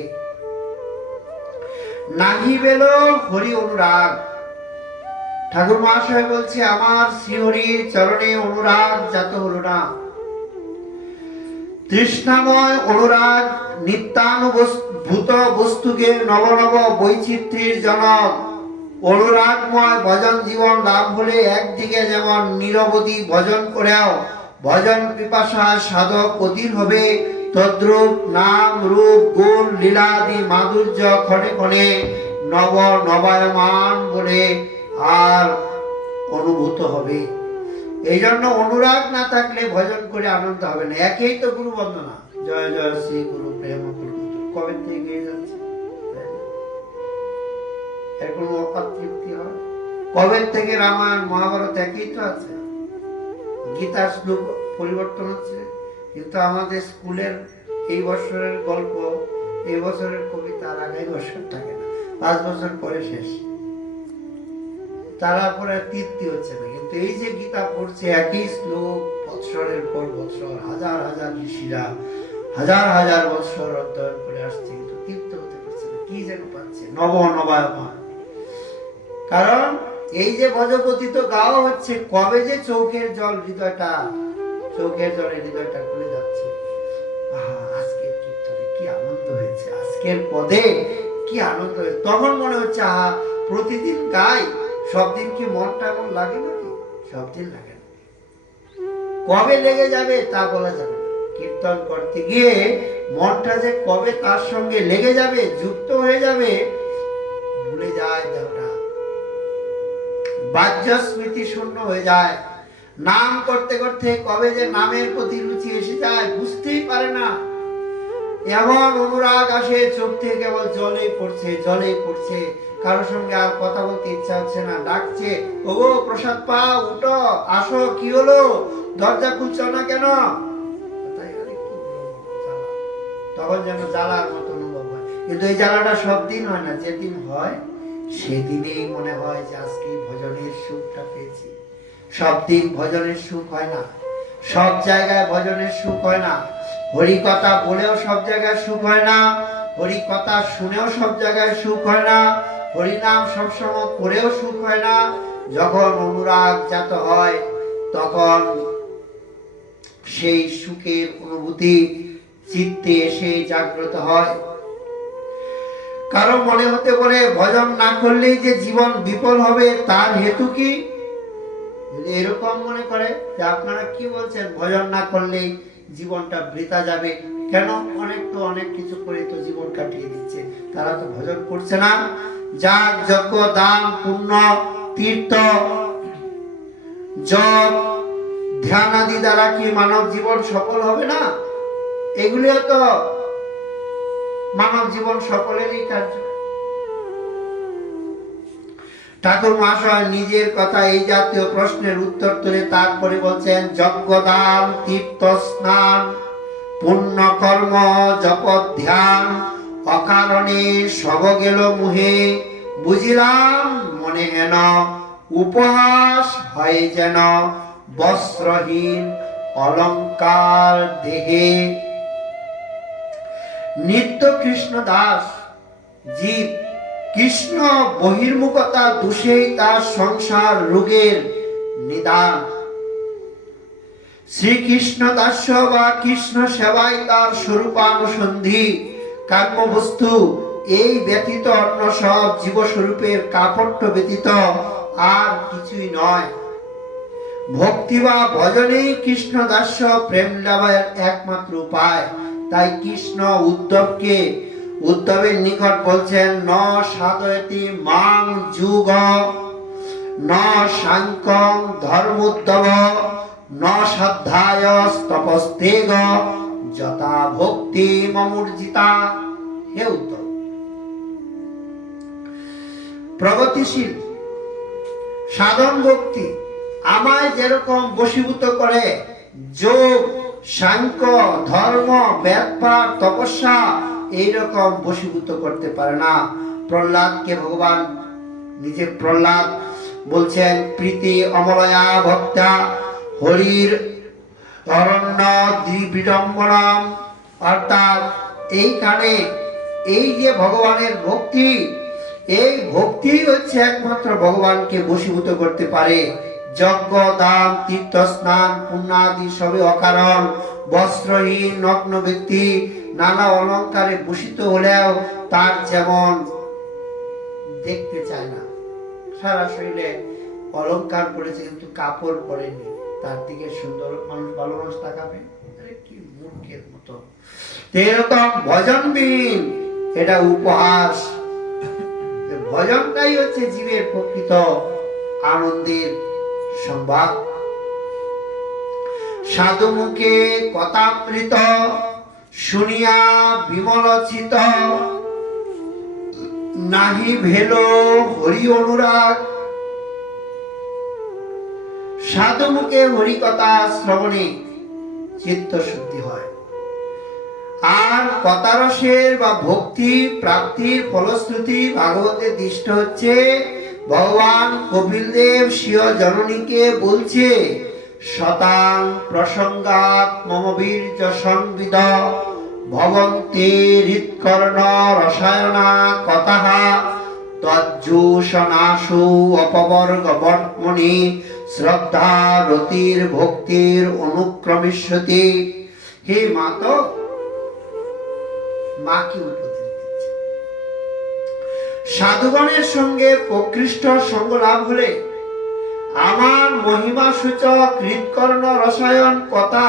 নাহি বেল হরি অনুরাগ। ঠাকুর মহাশয় বলছে, আমার শ্রীহরির চরণে অনুরাগ জাত হলো না। তৃষ্ণাময় অনুরাগ নিত্যানুভূত বস্তুকে নব নব বৈচিত্র্যের জনক অনুরাগময় ভজন জীবন লাভ হলে একদিকে যেমন নিরবধি ভজন করেও ভজন পিপাসা সাধক অধীর হবে, তদ্রূপ নাম রূপ গুণ লীলাদি মাধুর্য ক্ষণে ক্ষণে নব নবায়মান বলে আর অনুভূত হবে। এই জন্য অনুরাগ না থাকলে ভজন করে আনন্দ হবে না। একেই তো গুরু বন্দনা, জয় জয় শ্রী গুরু প্রেম গুরু, কবে থেকে গিয়ে যাচ্ছে, এর কোনো অতৃপ্তি হয়? কবে থেকে রামায়ণ মহাভারত একই তো আছে, গীতার শ্লোক পরিবর্তন হচ্ছে, কিন্তু আমাদের স্কুলের এই বছরের গল্প, এই বছরের কবিতা আর আগামী বছর থাকে না, 5 বছর পরে শেষ, তারপরে তৃপ্তি হচ্ছে না। কিন্তু এই যে গীতা পড়ছে, একই শ্লোক বৎসরের পর বৎসর, হাজার হাজার ঋষিরা হাজার হাজার বৎসর অধ্যয়ন করে আসছে, কিন্তু তৃপ্ত হতে পারছে না, কি যেন পাচ্ছে নব নবায়মান। কারণ এই যে ভজপতিত গাওয়া হচ্ছে, কবে যে চোখের জল হৃদয়টা, চোখের জলে হৃদয়টা খুলে যাচ্ছে, আজকের কীর্তনে কি আনন্দ হয়েছে, আজকের পদে কি আনন্দ হয়েছে, তখন মনে হচ্ছে প্রতিদিন গাই, সব দিন কি মনটা এমন লাগে নাকি? সব দিন লাগে না, কবে লেগে যাবে তা বলা যাবে না। কীর্তন করতে গিয়ে মনটা যে কবে তার সঙ্গে লেগে যাবে, যুক্ত হয়ে যাবে, ভুলে যায় দেহটা, বাহ্য স্মৃতি শূন্য হয়ে যায়। নাম করতে করতে কবে যে নামের প্রতি রুচি এসে যায় বুঝতেই পারে না। এমন অনুরাগ আসে, চোখ থেকে কেবল জলেই পড়ছে, জলেই পড়ছে, কারোর সঙ্গে আর কথা বলতে ইচ্ছা হচ্ছে না। ডাকছে, ওগো প্রসাদ পাও, উঠো, আসো, কি হলো, দরজা খুলছো না কেন? তখন যেন জ্বালার মতো অনুভব হয়। কিন্তু এই জ্বালাটা সব দিন হয় না, যেদিন হয় সেদিনেই মনে হয় যে আজকে ভজনের সুখটা পেয়েছি। সব দিন ভজনের সুখ হয় না, সব জায়গায় ভজনের সুখ হয় না, হরি কথা বলেও সব জায়গায় সুখ হয় না, হরি কথা শুনেও সব জায়গায় সুখ হয় না, হরি নাম সবসময় করেও সুখ হয় না। যখন অনুরাগ জাত হয়, তখন সেই সুখের অনুভূতি চিত্তে এসে জাগ্রত হয়। কারো মনে হতে পারে ভজন না করলেই যে জীবন বিফল হবে, তার হেতু কি? যদি এরকম মনে করে যে আপনারা কি বলছেন, ভজন না করলেই জীবনটা বৃথা যাবে, কেন? অনেক কিছু করে তো জীবন কাটিয়ে দিচ্ছে, তারা তো ভজন করছে না। যাগ, যজ্ঞ, দান, পুণ্য, তীর্থ, জপ, ধ্যান আদি দ্বারা কি মানব জীবন সফল হবে না? এগুলিও তো মানব জীবন সফলেরই কার্য। ঠাকুর মহাশয় নিজের কথা এই জাতীয় প্রশ্নের উত্তর তুলে তারপরে বলছেন, যজ্ঞদান, তীর্থ স্নান, পুণ্য কর্ম, জপ ধ্যান, অকারণে সব গেল মুহে, বুঝিলাম মনে হেন, উপহাস হয় যেন বস্ত্রহীন অলঙ্কার দেহে। নিত্য কৃষ্ণ দাস জীব কৃষ্ণ বহির্মুখতা দোষেই তার সংসার রোগের নিদান। শ্রীকৃষ্ণ দাস্য বা কৃষ্ণ সেবায় তার স্বরূপানুসন্ধি কাম্যবস্তু, এই ব্যতীত অন্য সব জীবস্বরূপের কাপট্য ব্যতীত আর কিছুই নয়। ভক্তি বা ভজনেই কৃষ্ণ দাস্য প্রেম লাভের একমাত্র উপায়। তাই কৃষ্ণ উদ্ধবের নিকট বলছেন, ন সাধয়তি মাং যুগ, ন সাংখ্যং ধর্মোদ্ধব, ন সাধ্যায় তপস্তেগ, যথা ভক্তি মমূর্জিতা। হে উদ্ধব, প্রগতিশীল সাধন ভক্তি আমায় যেরকম বশীভূত করে, যোগ, সাংখ্য, ধর্ম, বেদপাঠ, তপস্যা এইরকম বশীভূত করতে পারে না। প্রহ্লাদকে ভগবান নিজে প্রহ্লাদ বলছেন, প্রীতি অমলয়া ভক্তা হরির অরণ্য দ্বিবিড়ম্বনম, অর্থাৎ এইখানে এই যে ভগবানের ভক্তি, এই ভক্তি হচ্ছে একমাত্র ভগবানকে বশীভূত করতে পারে। যজ্ঞ, দান, তীর্থ স্নান, পুণ্যাদি সবে অকারণ। বস্ত্রহীন নগ্ন ব্যক্তি নানা অলঙ্কারে ভূষিত হলেও তার যেমন দেখতে চায় না, সারা শরীরে অলঙ্কার পরেছে কিন্তু কাপড় পরেনি, তার দিকে সুন্দর মানুষ, ভালো মানুষ তাকাবে, কি মূর্খের মতো। এরকম ভজনবিহীন এটা উপহাস। ভজনটাই হচ্ছে জীবের প্রকৃত আনন্দের সংবাদ। সাধু মুখে কথামৃত শুনিয়া বিমলচিত, নাহি ভেল হরি অনুরাগ। সাধু মুখে হরি কথা শ্রবণে চিত্ত শুদ্ধি হয়, আর কথারসের বা ভক্তি প্রাপ্তির ফলশ্রুতি ভাগবতে দৃষ্ট হচ্ছে। ভগবান কপিলদেব স্বীয় জননীকে বলছে, শতাং প্রসঙ্গাত মম বীর্য সংবিদ, ভবন্তে হৃৎকর্ণ রসায়না কথাঃ, তজ্জুষনাশু অপবর্গ বর্তমনি, শ্রদ্ধা রতির ভক্তির অনুক্রমিষ্যতি। হে মাতো, মা কি উত্তর দিচ্ছে? সাধুগণের সঙ্গে প্রকৃষ্ট সঙ্গ লাভ হলে আমার মহিমা সূচক হৃৎকর্ণ রসায়ন কথা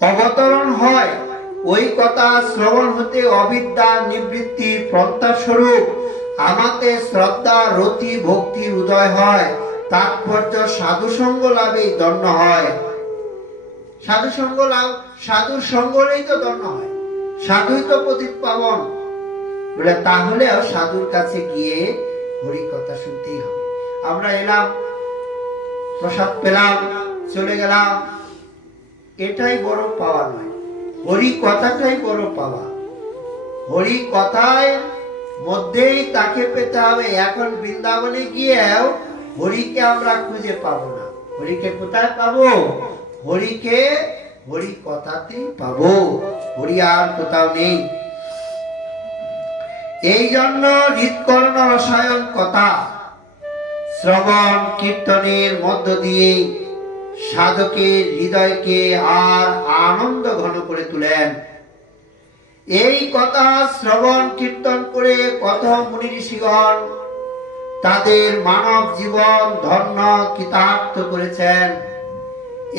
অবতরণ হয়। ওই কথা শ্রবণ হতে অবিদ্যা নিবৃত্তির পন্থা স্বরূপ আমাতে শ্রদ্ধা রতি ভক্তির উদয় হয়। তাৎপর্য সাধু সঙ্গ লাভেই ধন্য হয়। সাধু সঙ্গ লাভ, সাধুর সঙ্গেই তো ধন্য হয়, সাধুই তো পতিত পাবন বলে। তাহলেও সাধুর কাছে গিয়ে হরি কথা শুনতেই হবে। আমরা এলাম, প্রসাদ পেলাম, চলে গেলাম, এটাই বড় পাওয়া নয়, হরি কথাটাই বড় পাওয়া। হরি কথায় মধ্যেই তাকে পেতে হবে। এখন বৃন্দাবনে গিয়েও হরিকে আমরা খুঁজে পাবো না। হরিকে কোথায় পাবো? হরিকে হরি কথাতেই পাবো, হরি আর কোথাও নেই। এই জন্য হৃৎকর্ণ রসায়ন কথা শ্রবণ কীর্তনের মধ্য দিয়ে সাধকের হৃদয়কে আর আনন্দ ঘন করে তুলেন। এই কথা শ্রবণ কীর্তন করে কত মুনি ঋষিগণ তাদের মানব জীবন ধন্য কৃতার্থ করেছেন।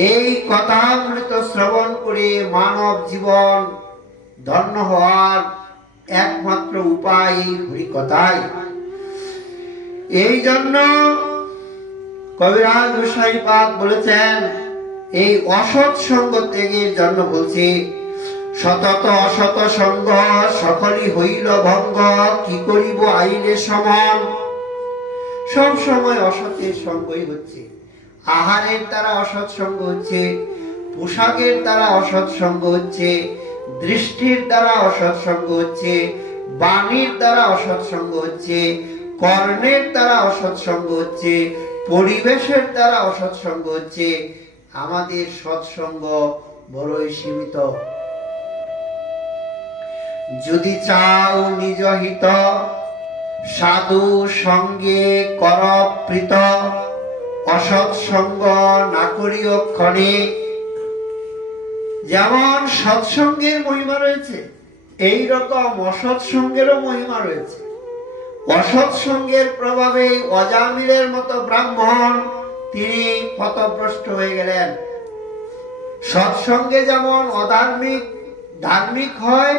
এই কথামৃত শ্রবণ করে মানব জীবন ধন্য হওয়ার একমাত্র উপায় এই হরিকথাই। এই জন্য কবিরাজ গোসাইপাদ বলেছেন, এই অসৎ সঙ্গ ত্যাগের জন্য বলছি, সতত অসত সঙ্গ সকলই হইল ভঙ্গ, কি করিব আইলে সমান। সব সময় অসতের সঙ্গই হচ্ছে, আহারের দ্বারা অসৎ সঙ্গ হচ্ছে, পোশাকের দ্বারা অসৎ সঙ্গ হচ্ছে, দৃষ্টির দ্বারা অসৎ সঙ্গ হচ্ছে, বাণীর দ্বারা অসৎ সঙ্গ হচ্ছে, কর্ণের দ্বারা অসৎ সঙ্গ হচ্ছে, পরিবেশের দ্বারা অসৎ সঙ্গ হচ্ছে। আমাদের সৎসঙ্গ বড়ই সীমিত। যদি চাও নিজ হিত, সাধু সঙ্গে কর প্রীত, অসৎ সঙ্গ না করিও ক্ষণে। যেমন সৎসঙ্গের মহিমা রয়েছে, এই রকম অসৎ সঙ্গেরও মহিমা রয়েছে। অসৎ সঙ্গের প্রভাবে অজামিলের মতো ব্রাহ্মণ তিনি পথভ্রষ্ট হয়ে গেলেন। সৎসঙ্গে যেমন অধার্মিক ধার্মিক হয়,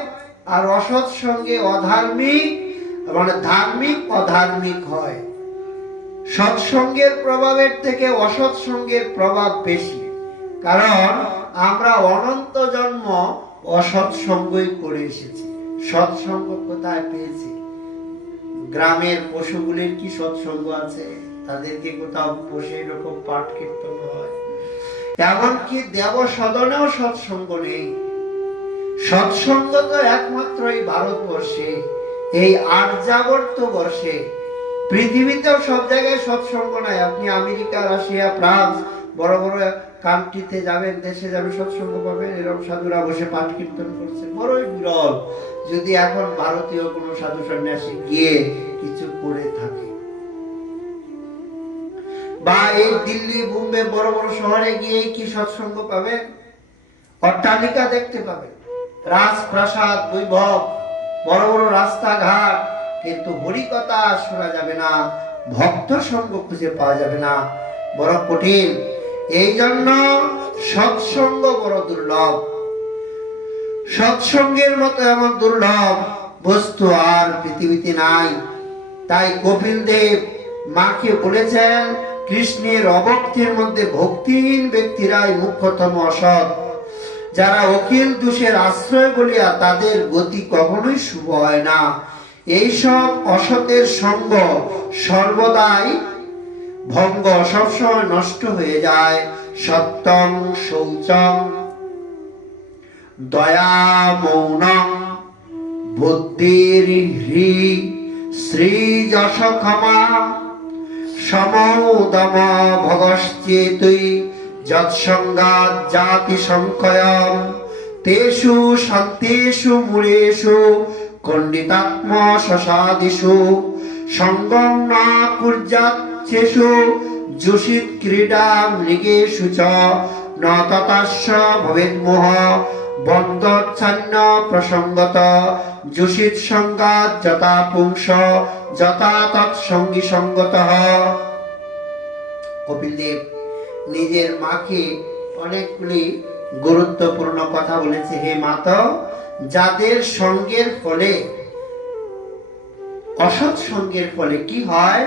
আর অসৎ সঙ্গে অধার্মিক মানে ধার্মিক অধার্মিক হয়। সৎসঙ্গের প্রভাবের থেকে অসৎ সঙ্গের প্রভাব বেশি, কারণ আমরা অনন্ত জন্ম অসৎ সঙ্গই করে এসেছি। সৎসঙ্গ কোথায় পেয়েছি? গ্রামের পশুগুলির কি সৎসঙ্গ আছে? তাদেরকে কোথাও বসে এরকম পাঠ কীর্তন হয়? এমনকি দেব সদনেও সৎসঙ্গ নেই। সৎসঙ্গ তো একমাত্র এই ভারতবর্ষে, এই আর্যাবর্ত বর্ষে। পৃথিবীতেও সব জায়গায় সৎসঙ্গ নাই। আপনি আমেরিকা, রাশিয়া, ফ্রান্স বড় বড় কান্ট্রিতে যাবেন, দেশে যাবেন, সৎসঙ্গ পাবেন এরকম সাধুরা বসে পাঠ কীর্তন করছে, বড়ই বিরল। যদি এখন ভারতীয় কোনো সাধু সন্ন্যাসী গিয়ে কিছু করে থাকে, বা এই দিল্লি, বোম্বে বড় বড় শহরে গিয়ে কি সৎসঙ্গ পাবেন? অট্টালিকা দেখতে পাবেন, রাজপ্রাসাদ, বৈভব, বড় বড় রাস্তাঘাট, কিন্তু হরিকথা শোনা যাবে না, ভক্ত সঙ্গ খুঁজে পাওয়া যাবে না, বড় কঠিন। এই জন্য সৎসঙ্গ বড় দুর্লভ। সৎসঙ্গের মতো এমন দুর্লভ বস্তু আর পৃথিবীতে নাই। তাই কপিল দেব মাকে বলেছেন, কৃষ্ণের অভক্তির মধ্যে ভক্তিহীন ব্যক্তিরাই মুখ্যতম অসৎ। যারা অখিল দোষের আশ্রয় বলিয়া তাদের গতি কখনোই শুভ হয় না। এইসব অসতের সঙ্গ সর্বদাই ভঙ্গ, সবসময় নষ্ট হয়ে যায়। সত্যং শৌচং দয়া মৌনং বুদ্ধির হ্রি শ্রী যশ ক্ষমা সমৌদম ভগশ্চেতুই যৎসঙ্গাৎ জাতি সংক্ষয়ম তেষু শান্তিষু মূলেষু খণ্ডিতাত্ম সসাদিষু সঙ্গং না কুর্যাচ্ছেষু যোষিত ক্রীড়া মৃগেষু চ ন ততাস্য ভবেৎ মোহ বন্ধচ্ছন্ন প্রসঙ্গত যোষিত সঙ্গাৎ যথা পুংস যথা তৎসঙ্গী সঙ্গতঃ। কপিল দেব নিজের মাকে অনেকগুলি গুরুত্বপূর্ণ কথা বলেছে। হে মাতা, যাদের সঙ্গের ফলে, অসৎ সঙ্গের ফলে কি হয়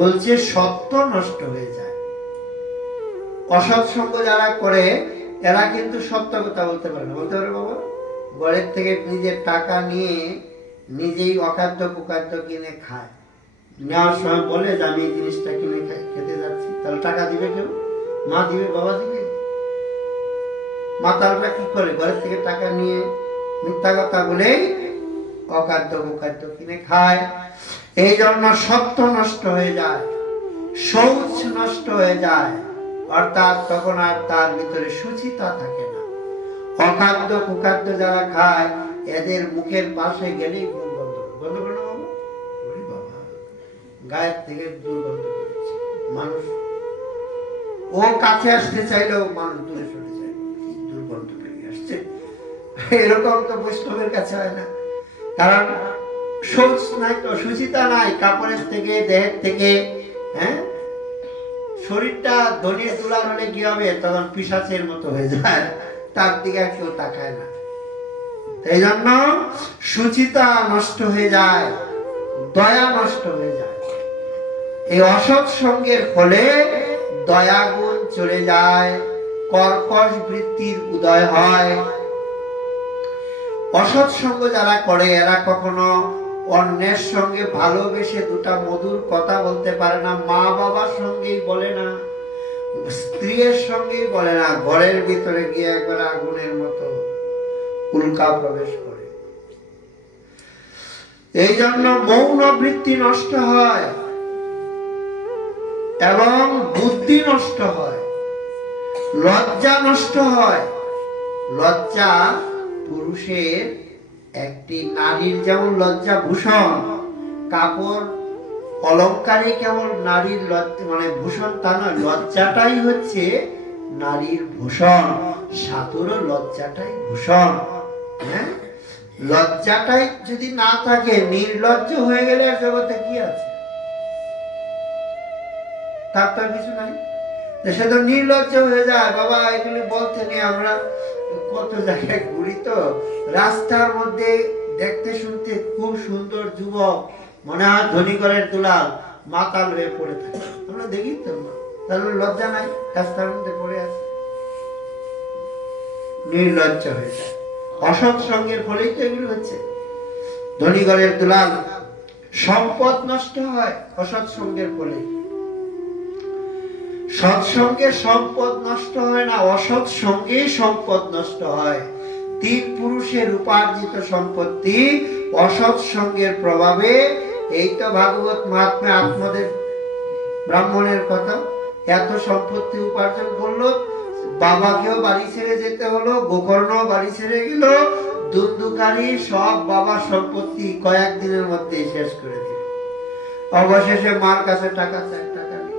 বলছে, সত্য নষ্ট হয়ে যায়। অসৎ সঙ্গ যারা করে এরা কিন্তু সত্য কথা বলতে পারে না। বলতে পারে বাবা, ঘরের থেকে নিজের টাকা নিয়ে নিজেই অখাদ্য কুখাদ্য কিনে খায়, নেওয়ার সময় বলে যে আমি এই জিনিসটা কিনে খেতে যাচ্ছি, তাহলে টাকা দিবে কেউ? মা দিবে? বাবা দিবে? মাতালরা কি করে? ঘরের থেকে টাকা নিয়ে মিথ্যা কথা বলেই অখাদ্য কুখাদ্য কিনে খায়। এই জন্য সত্য নষ্ট হয়ে যায়, শৌচ নষ্ট হয়ে যায়, অর্থাৎ তখন আর তার ভিতরে সুচিতা থাকে না। অখাদ্য কুখাদ্য যারা খায় এদের মুখের পাশে গেলেই দুর্গন্ধ। বন্ধ করে বাবা, গায়ের থেকে দুর্গন্ধ বেরোচ্ছে। মানুষ ও কাছে আসতে চাইলেও মানুষ দূরে সরে যায়, দুর্গন্ধ বেরিয়ে আসছে। এরকম তো বৈষ্ণবের কাছে হয় না, কারণ শৌচ নাই তো, সুচিতা নাই, কাপড়ের থেকে দেহের থেকে, হ্যাঁ, শরীরটা ধনির তুলার হলে কি হবে, তখন পিশাচের মতো হয়ে যায়, তার দিকে আর কেউ তাকায় না। এই জন্য সুচিতা নষ্ট হয়ে যায়, দয়া নষ্ট হয়ে যায়। এই অসৎ সঙ্গের ফলে দয়া গুণ চলে যায়, কর্কশ বৃত্তির উদয় হয়। অসৎ সঙ্গ যারা করে এরা কখনো অন্যের সঙ্গে ভালোবেসে দুটা মধুর কথা বলতে পারে না, মা বাবার সঙ্গেই বলে না, স্ত্রীর সঙ্গেই বলে না, ঘরের ভিতরে গিয়ে একবার আগুনের মতো উল্কা প্রবেশ করে। এই জন্য মৌন বৃত্তি নষ্ট হয় এবং বুদ্ধি নষ্ট হয়, লজ্জা নষ্ট হয়। লজ্জা পুরুষের একটি, নারীর যেমন লজ্জা ভূষণ, কাপড় অলংকারে কেমন নারীর লজ্জা মানে ভূষণ তা নয়, লজ্জাটাই হচ্ছে নারীর ভূষণ, সাধুরও লজ্জাটাই ভূষণ। হ্যাঁ, লজ্জাটাই যদি না থাকে, নির্লজ্জ হয়ে গেলে আর জগতে কি আছে, তার তো কিছু নাই। সে তো নির্লজ্জ হয়ে যায়। বাবা এগুলি বলতে নেই, আমরা কত জায়গায় ঘুরি তো, রাস্তার মধ্যে দেখতে শুনতে খুব সুন্দর যুবক, মনে হয় ধনী ঘরের দুলাল, মাতাল হয়ে পড়ে থাকে, আমরা দেখি তো, তার লজ্জা নাই, রাস্তার মধ্যে পড়ে আছে, নির্লজ্জ হয়ে যায়। অসৎ সঙ্গের ফলেই তো এগুলো হচ্ছে। ধনী ঘরের দুলাল, সম্পদ নষ্ট হয় অসৎ সঙ্গের ফলে। সৎসঙ্গে সম্পদ নষ্ট হয় না, অসৎ সঙ্গে সম্পদ নষ্ট হয়। তিন পুরুষের উপার্জিত সম্পত্তি অসৎ সঙ্গের প্রভাবে, এই তো ভাগবত মহাত্মে আত্মদেব ব্রাহ্মণের কথা, এত সম্পত্তি উপার্জন করলো, বাবাকেও বাড়ি ছেড়ে যেতে হলো, গোকর্ণ বাড়ি ছেড়ে গেল, দুন্দুকারী সব বাবার সম্পত্তি কয়েকদিনের মধ্যে শেষ করে দিল। অবশেষে মার কাছে টাকা চায়, টাকা নেই,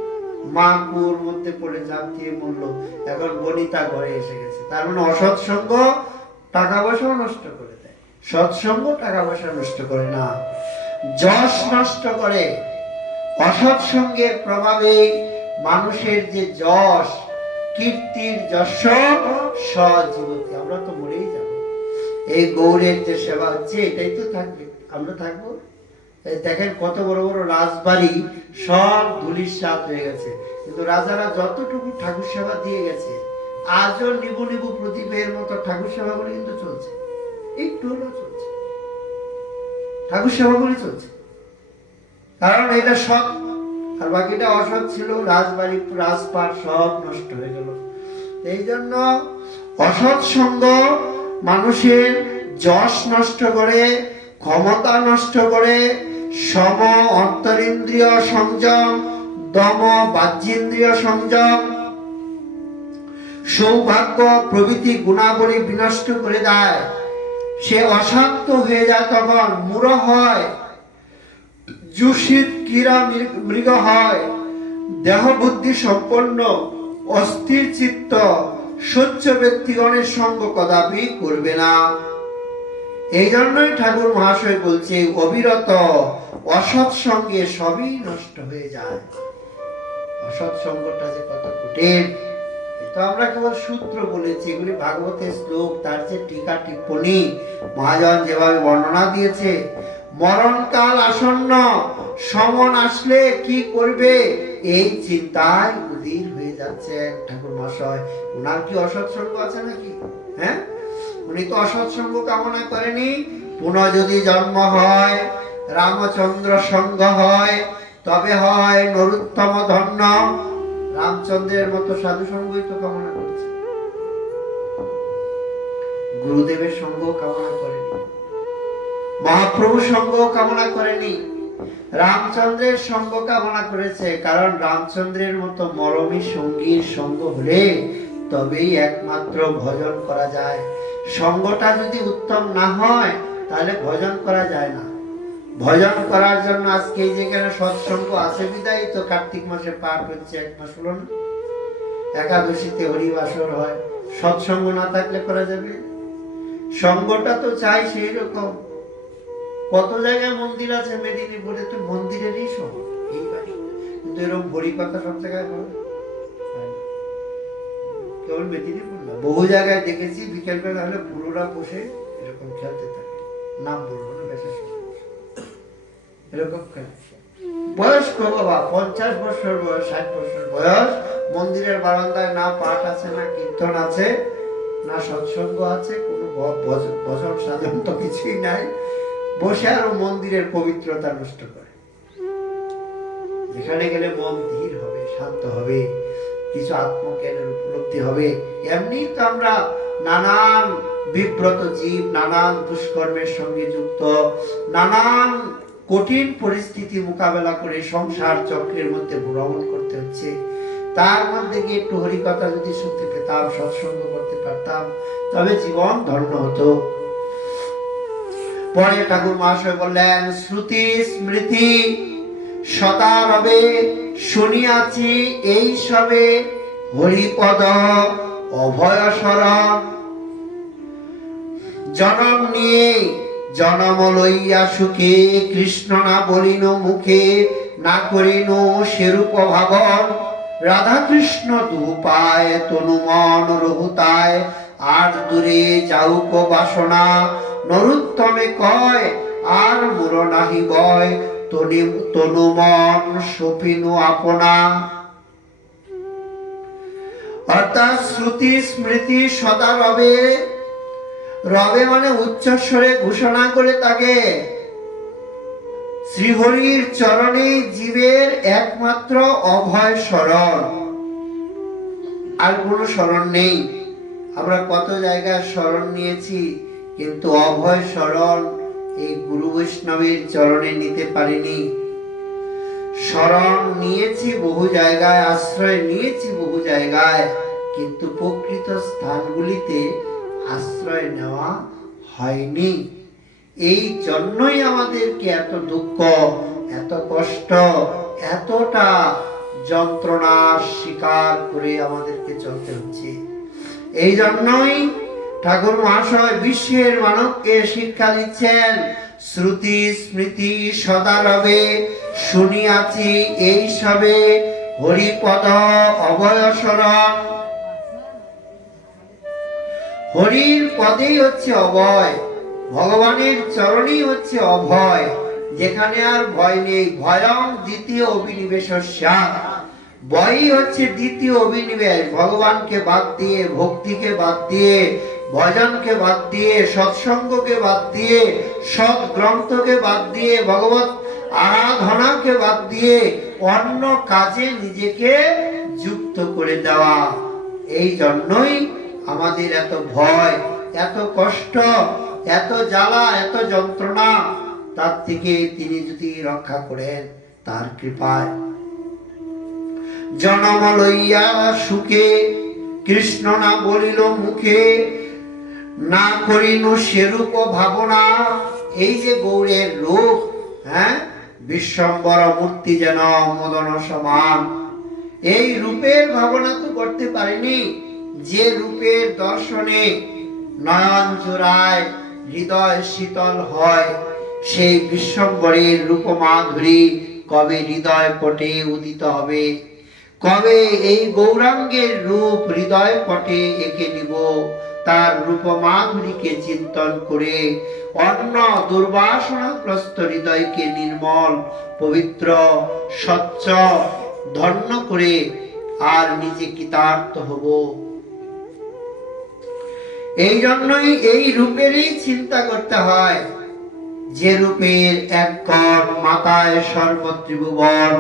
মা কুয়োর মধ্যে পড়ে ঝাঁপ দিয়ে মরল। এখন বনিতা ঘরে এসে গেছে। তার মানে অসৎ সঙ্গ টাকা পয়সাও নষ্ট করে দেয়, সৎসঙ্গ টাকা পয়সা নষ্ট করে না, যশ নষ্ট করে। অসৎ সঙ্গের প্রভাবে মানুষের যে যশ, কীর্তির যশ সজীবতি, আমরা তো মরেই যাব। এই গৌরের যে সেবা হচ্ছে এটাই তো থাকবে, আমরা থাকবো। দেখেন কত বড় বড় রাজবাড়ি সব ধুলিস্যাৎ হয়ে গেছে, কিন্তু রাজারা যতটুকু ঠাকুর সেবা দিয়ে গেছে, আজও নিবু নিবু প্রদীপের মতো ঠাকুর সেবাগুলি কিন্তু চলছে, একটু হলেও চলছে, ঠাকুর সেবাগুলি চলছে। কারণ এটা সৎ, আর বাকিটা অসৎ ছিল, রাজবাড়ি রাজপাট সব নষ্ট হয়ে গেল। এই জন্য অসৎ সঙ্গ মানুষের যশ নষ্ট করে, ক্ষমতা নষ্ট করে, সম অন্তরিন্দ্রিয় সংযম, দম বাহ্যেন্দ্রিয় সংযম, সৌভাগ্য প্রভৃতি গুণাবলী বিনষ্ট করে দেয়। সে অশান্ত হয়ে যায়, তখন মূঢ় হয়, জুষিত ক্রীড়া মৃগ হয়, দেহ বুদ্ধি সম্পন্ন অস্থির চিত্ত সহ্য ব্যক্তিগণের সঙ্গ কদাপি করবে না। এই জন্যই ঠাকুর মহাশয় বলছে, অবিরত অসৎ সঙ্গে সবই নষ্ট হয়ে যায়। অসৎ সঙ্গটা যে কত কঠিন, এটা আমরা কেবল সূত্র বলেছি, এগুলি ভাগবতের শ্লোক, তার যে টিকা টিপ্পণী মহাজন যেভাবে বর্ণনা দিয়েছে। মরণকাল আসন্ন, সমন আসলে কি করবে এই চিন্তায় উদির হয়ে যাচ্ছেন ঠাকুর মহাশয়। ওনার কি অসৎ সঙ্গ আছে নাকি? হ্যাঁ, উনি তো অসৎ সঙ্গ কামনা করেনি। পুনঃ যদি জন্ম হয়, রামচন্দ্র সঙ্গ হয়, তবে হয় নরোত্তম ধন্য। রামচন্দ্রের মতো সাধু সঙ্গই তো কামনা করছে, গুরুদেবের সঙ্গ কামনা করেনি, মহাপ্রভু সঙ্গ কামনা করেনি, রামচন্দ্রের সঙ্গ কামনা করেছে। কারণ রামচন্দ্রের মতো মরমী সঙ্গীর সঙ্গ হলে তবেই একমাত্র ভজন করা যায়। সঙ্গটা যদি উত্তম না হয় তাহলে ভজন করা যায় না। ভজন করার জন্য আজকে যেখানে সৎসঙ্গ আছে বিদায় তো কার্তিক মাসে পাঠ হচ্ছে, এক মাস হলো না, একাদশীতে হরিবাসর হয়। সৎসঙ্গ না থাকলে করা যাবে? সঙ্গটা তো চাই সেই রকম। কত জায়গায় মন্দির আছে মেদিনীপুরে, তো মন্দিরেরই শহর এই বাড়ি, কিন্তু এরকম ভরি কথা সব জায়গায় হয় কেবল মেদিনীপুর না, বহু জায়গায় দেখেছি বিকেলবেলা হলে বুড়োরা বসে এরকম খেলতে থাকে, নাম বলবো না, বেশি এরকম খেলছে। বয়স্ক বাবা, 50 বছর বয়স, 60 বছর বয়স, মন্দিরের বারান্দায় না পাঠ আছে, না কীর্তন আছে, না সৎসঙ্গ আছে, কোনো ভজন সাধন তো কিছুই নাই, বসে আরো মন্দিরের পবিত্রতা নষ্ট করে। যেখানে গেলে মন ধীর হবে, শান্ত হবে, কিছু আত্মজ্ঞানের উপলব্ধি হবে। এমনি তো আমরা নানান বিব্রত জীব, নানান দুষ্কর্মের সঙ্গে যুক্ত, নানান কঠিন পরিস্থিতি মোকাবেলা করে সংসার চক্রের মধ্যে ভ্রমণ করতে হচ্ছে। তার মধ্যে গিয়ে একটু হরিকথা যদি শুনতে পেতাম, সৎসঙ্গ করতে পারতাম, তবে জীবন ধন্য হতো। পরে ঠাকুর মহাশয় বললেন, শ্রুতি স্মৃতি সদা রবে শুনিয়াছি এই সবে, হরিপদ অভয় শরণ। জনম নিয়ে জনম লইয়া সুখে, কৃষ্ণ না বলিন মুখে, না করিন সেরূপ ভাবন। রাধা কৃষ্ণ দুপায় তনু মন রহুতায়, আর দূরে যাউক বাসনা। নরুত্তমে কয় আর মুর নাহি বয়, তনু মন সপিনু আপনা। অর্থাৎ শ্রুতি স্মৃতি সদা রবে, রবে মানে উচ্চস্বরে ঘোষণা করে তাকে। শ্রীহরির চরণে জীবের একমাত্র অভয় শরণ, আর কোনো শরণ নেই। আমরা কত জায়গায় শরণ নিয়েছি, কিন্তু অভয় শরণ এই গুরু বৈষ্ণবের চরণে নিতে পারিনি। শরণ নিয়েছি বহু জায়গায়, আশ্রয় নিয়েছি বহু জায়গায়, কিন্তু প্রকৃত স্থানগুলিতে আশ্রয় নেওয়া হয়নি। এই জন্যই আমাদেরকে এত দুঃখ, এত কষ্ট, এতটা যন্ত্রণার শিকার করে আমাদেরকে চলতে হচ্ছে। এই জন্যই ঠাকুর মহাশয় বিশ্বের মানবকে শিক্ষা দিচ্ছেন, শ্রুতি স্মৃতি সদা রবে শুনিয়াছি এই সবে, হরিপদ অভয় শরণ। হরির পদেই হচ্ছে অভয়, ভগবানের চরণই হচ্ছে অভয়, যেখানে আর ভয় নেই। ভয়ং দ্বিতীয় অভিনিবেশস্যা, ভয়ই হচ্ছে দ্বিতীয় অভিনিবেশ। ভগবানকে বাদ দিয়ে, ভক্তিকে বাদ দিয়ে, ভজনকে বাদ দিয়ে, সৎসঙ্গকে বাদ দিয়ে, সৎ গ্রন্থকে বাদ দিয়ে, ভগবত আরাধনাকে বাদ দিয়ে অন্য কাজে নিজেকে যুক্ত করে দেওয়া। এই জন্যই আমাদের এত ভয়, এত কষ্ট, এত জ্বালা, এত যন্ত্রণা। তার থেকে তিনি যদি রক্ষা করেন তার কৃপায়। জনম লইয়া সুখে, কৃষ্ণ না বলিল মুখে, না করিল সেরূপ ভাবনা। এই যে গৌরের রূপ, বিশ্বম্বর মূর্তি যেন মদন সমান, এই রূপের ভাবনা তো করতে পারিনি। যে রূপের দর্শনে নয়ন জোড়ায়, হৃদয় শীতল হয়, সেই বিশ্বম্বরের রূপমাধুরী কবে হৃদয় পটে উদিত হবে? কবে এই গৌরাঙ্গের রূপ হৃদয় পটে এঁকে নিব? তার রূপমাধুরীকে চিন্তন করে অন্য দুর্বাসনাগ্রস্ত হৃদয়কে নির্মল, পবিত্র, স্বচ্ছ, ধন্য করে আর নিজে কৃতার্থ হব। এই জন্যই এই রূপেরই চিন্তা করতে হয়, যে রূপের এক কণ মাথায় সর্বত্রিভুবন,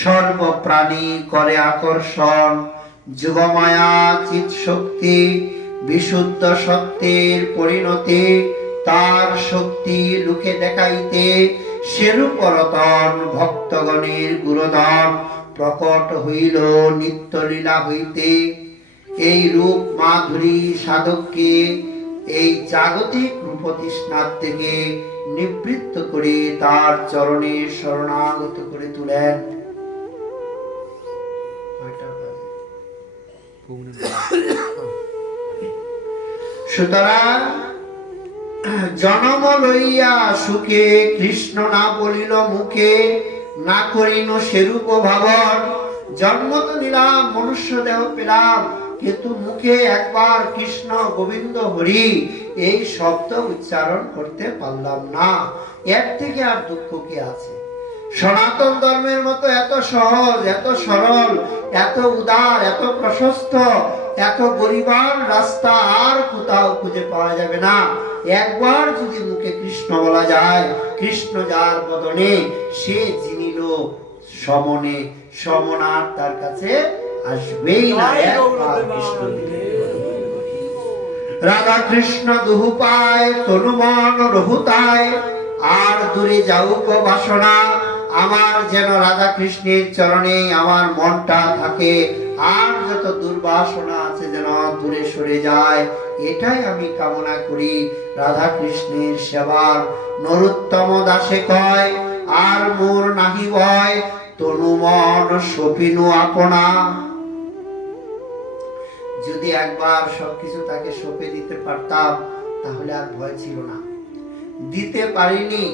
সর্বপ্রাণী করে আকর্ষণ। যুগমায়া চিৎ শক্তি, বিশুদ্ধ সত্যের পরিণতি, তার শক্তি লোকে দেখাইতে সেরূপ রতন ভক্তগণের গুরুধন প্রকট হইল নিত্য লীলা হইতে। এই রূপ মাধুরী সাধককে এই জাগতিক রূপতৃষ্ণার থেকে নিবৃত্ত করে তার চরণে শরণাগত করে তুলেন। সুতরাং জনম লইয়া সুখে কৃষ্ণ না বলিল মুখে, না করিল সেরূপ ভাবন। জন্ম তো নিলাম, মনুষ্য দেহ পেলাম, কিন্তু মুখে একবার কৃষ্ণ গোবিন্দ হরি এই শব্দ উচ্চারণ করতে পারলাম না। এর থেকে আর দুঃখ কি আছে? সনাতন ধর্মের মতো এত সহজ, এত সরল, এত উদার, এত প্রশস্ত, এত গরিবার রাস্তা আর কোথাও খুঁজে পাওয়া যাবে না। একবার যদি মুখে কৃষ্ণ বলা যায়, কৃষ্ণ যার বদনে সে জিনিল সমনে, সমনার তার কাছে আসবেই না। একবার কৃষ্ণ রাধা কৃষ্ণ দুহু পায়, তনু মন রহুতায়, আর দূরে যাউক বাসনা। আমার যেন রাধা কৃষ্ণের চরণে আমার মনটা থাকে, আর যত দুর্বাসনা আছে যেন দূরে সরে যায়। এটাই আমি কামনা করি। রাধা কৃষ্ণের সেবার নরোত্তম দাসে কয়, আর মোর নাহি ভয়, তনু মন সপিনু আপনা। যদি একবার সবকিছু তাকে সঁপে দিতে পারতাম, তাহলে আর ভয় ছিল না। দিতে পারিনি,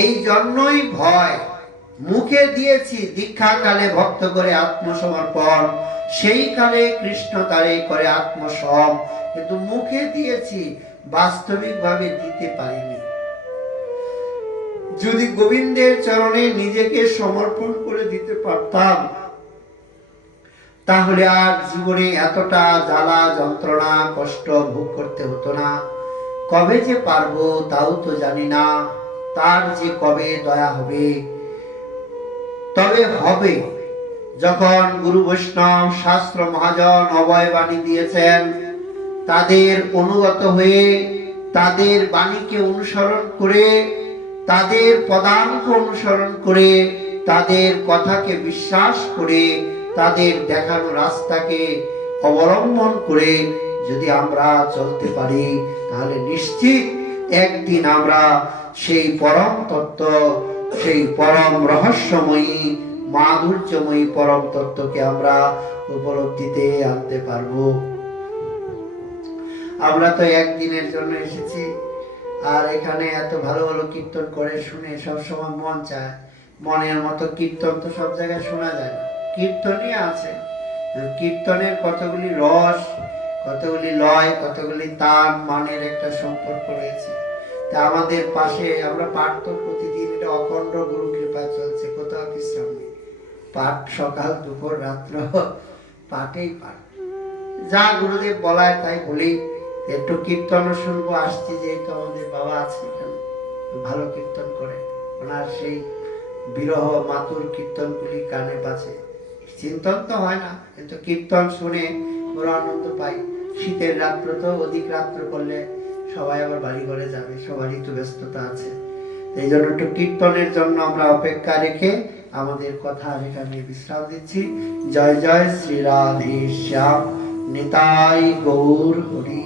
এই জন্যই ভয়। মুখে দিয়েছি দীক্ষা কালে ভক্ত করে আত্মসমর্পণ, সেই কালে কৃষ্ণ তারে করে আত্মসম, কিন্তু মুখে দিয়েছি, বাস্তবিক ভাবে দিতে পারিনি। যদি গোবিন্দের চরণে নিজেকে সমর্পণ করে দিতে পারতাম, তাহলে আর জীবনে এতটা জ্বালা যন্ত্রণা কষ্ট ভোগ করতে হতো না। কবে যে পারবো তাও তো জানি না, তার যে কবে দয়া হবে। তবে হবে যখন গুরু বৈষ্ণব শাস্ত্র মহাজন অভয় বাণী দিয়েছেন, তাদের অনুগত হয়ে, তাদের বাণীকে অনুসরণ করে, তাদের পদাঙ্ক অনুসরণ করে, তাদের কথাকে বিশ্বাস করে, তাদের দেখানো রাস্তাকে অবলম্বন করে যদি আমরা চলতে পারি, তাহলে নিশ্চিত একদিন আমরা সেই পরম তত্ত্ব, সেই পরম রহস্যময়ী মাধুর্যময়ী পরম তত্ত্বকে আমরা উপলব্ধিতে আনতে পারবো। আমরা তো একদিনের জন্য এসেছি, আর এখানে এত ভালো ভালো কীর্তন করে শুনে সবসময় মন চায়। মনের মতো কীর্তন তো সব জায়গায় শোনা যায় না। কীর্তনই আছে, কীর্তনের কতগুলি রস, কতগুলি লয়, কতগুলি তান মানের একটা সম্পর্ক রয়েছে। তা আমাদের পাশে আমরা পাঠ তো প্রতিদিন, এটা অখণ্ড গুরু কৃপায় চলছে, কোথাও বিশ্রাম নেই। পাঠ সকাল দুপুর রাত্র পাঠেই পাঠ। যা গুরুদেব বলায় তাই বলি। একটু কীর্তনও শুনবো, আসছি যেহেতু আমাদের বাবা আছে এখানে, ভালো কীর্তন করে, ওনার সেই বিরহ মাতুর কীর্তনগুলি কানে বাজে। চিন্তন তো হয় না, কিন্তু কীর্তন শুনে বড় আনন্দ পাই। শীতের রাত্র তো অধিক রাত্র করলে সবাই আবার বাড়ি ঘরে যাবে, সবারই তো ব্যস্ততা আছে। এই জন্য একটু কীর্তনের জন্য আমরা অপেক্ষা রেখে আমাদের কথা এখানে বিশ্রাম দিচ্ছি। জয় জয় শ্রী রাধে শ্যাম, নিতাই গৌর হরি।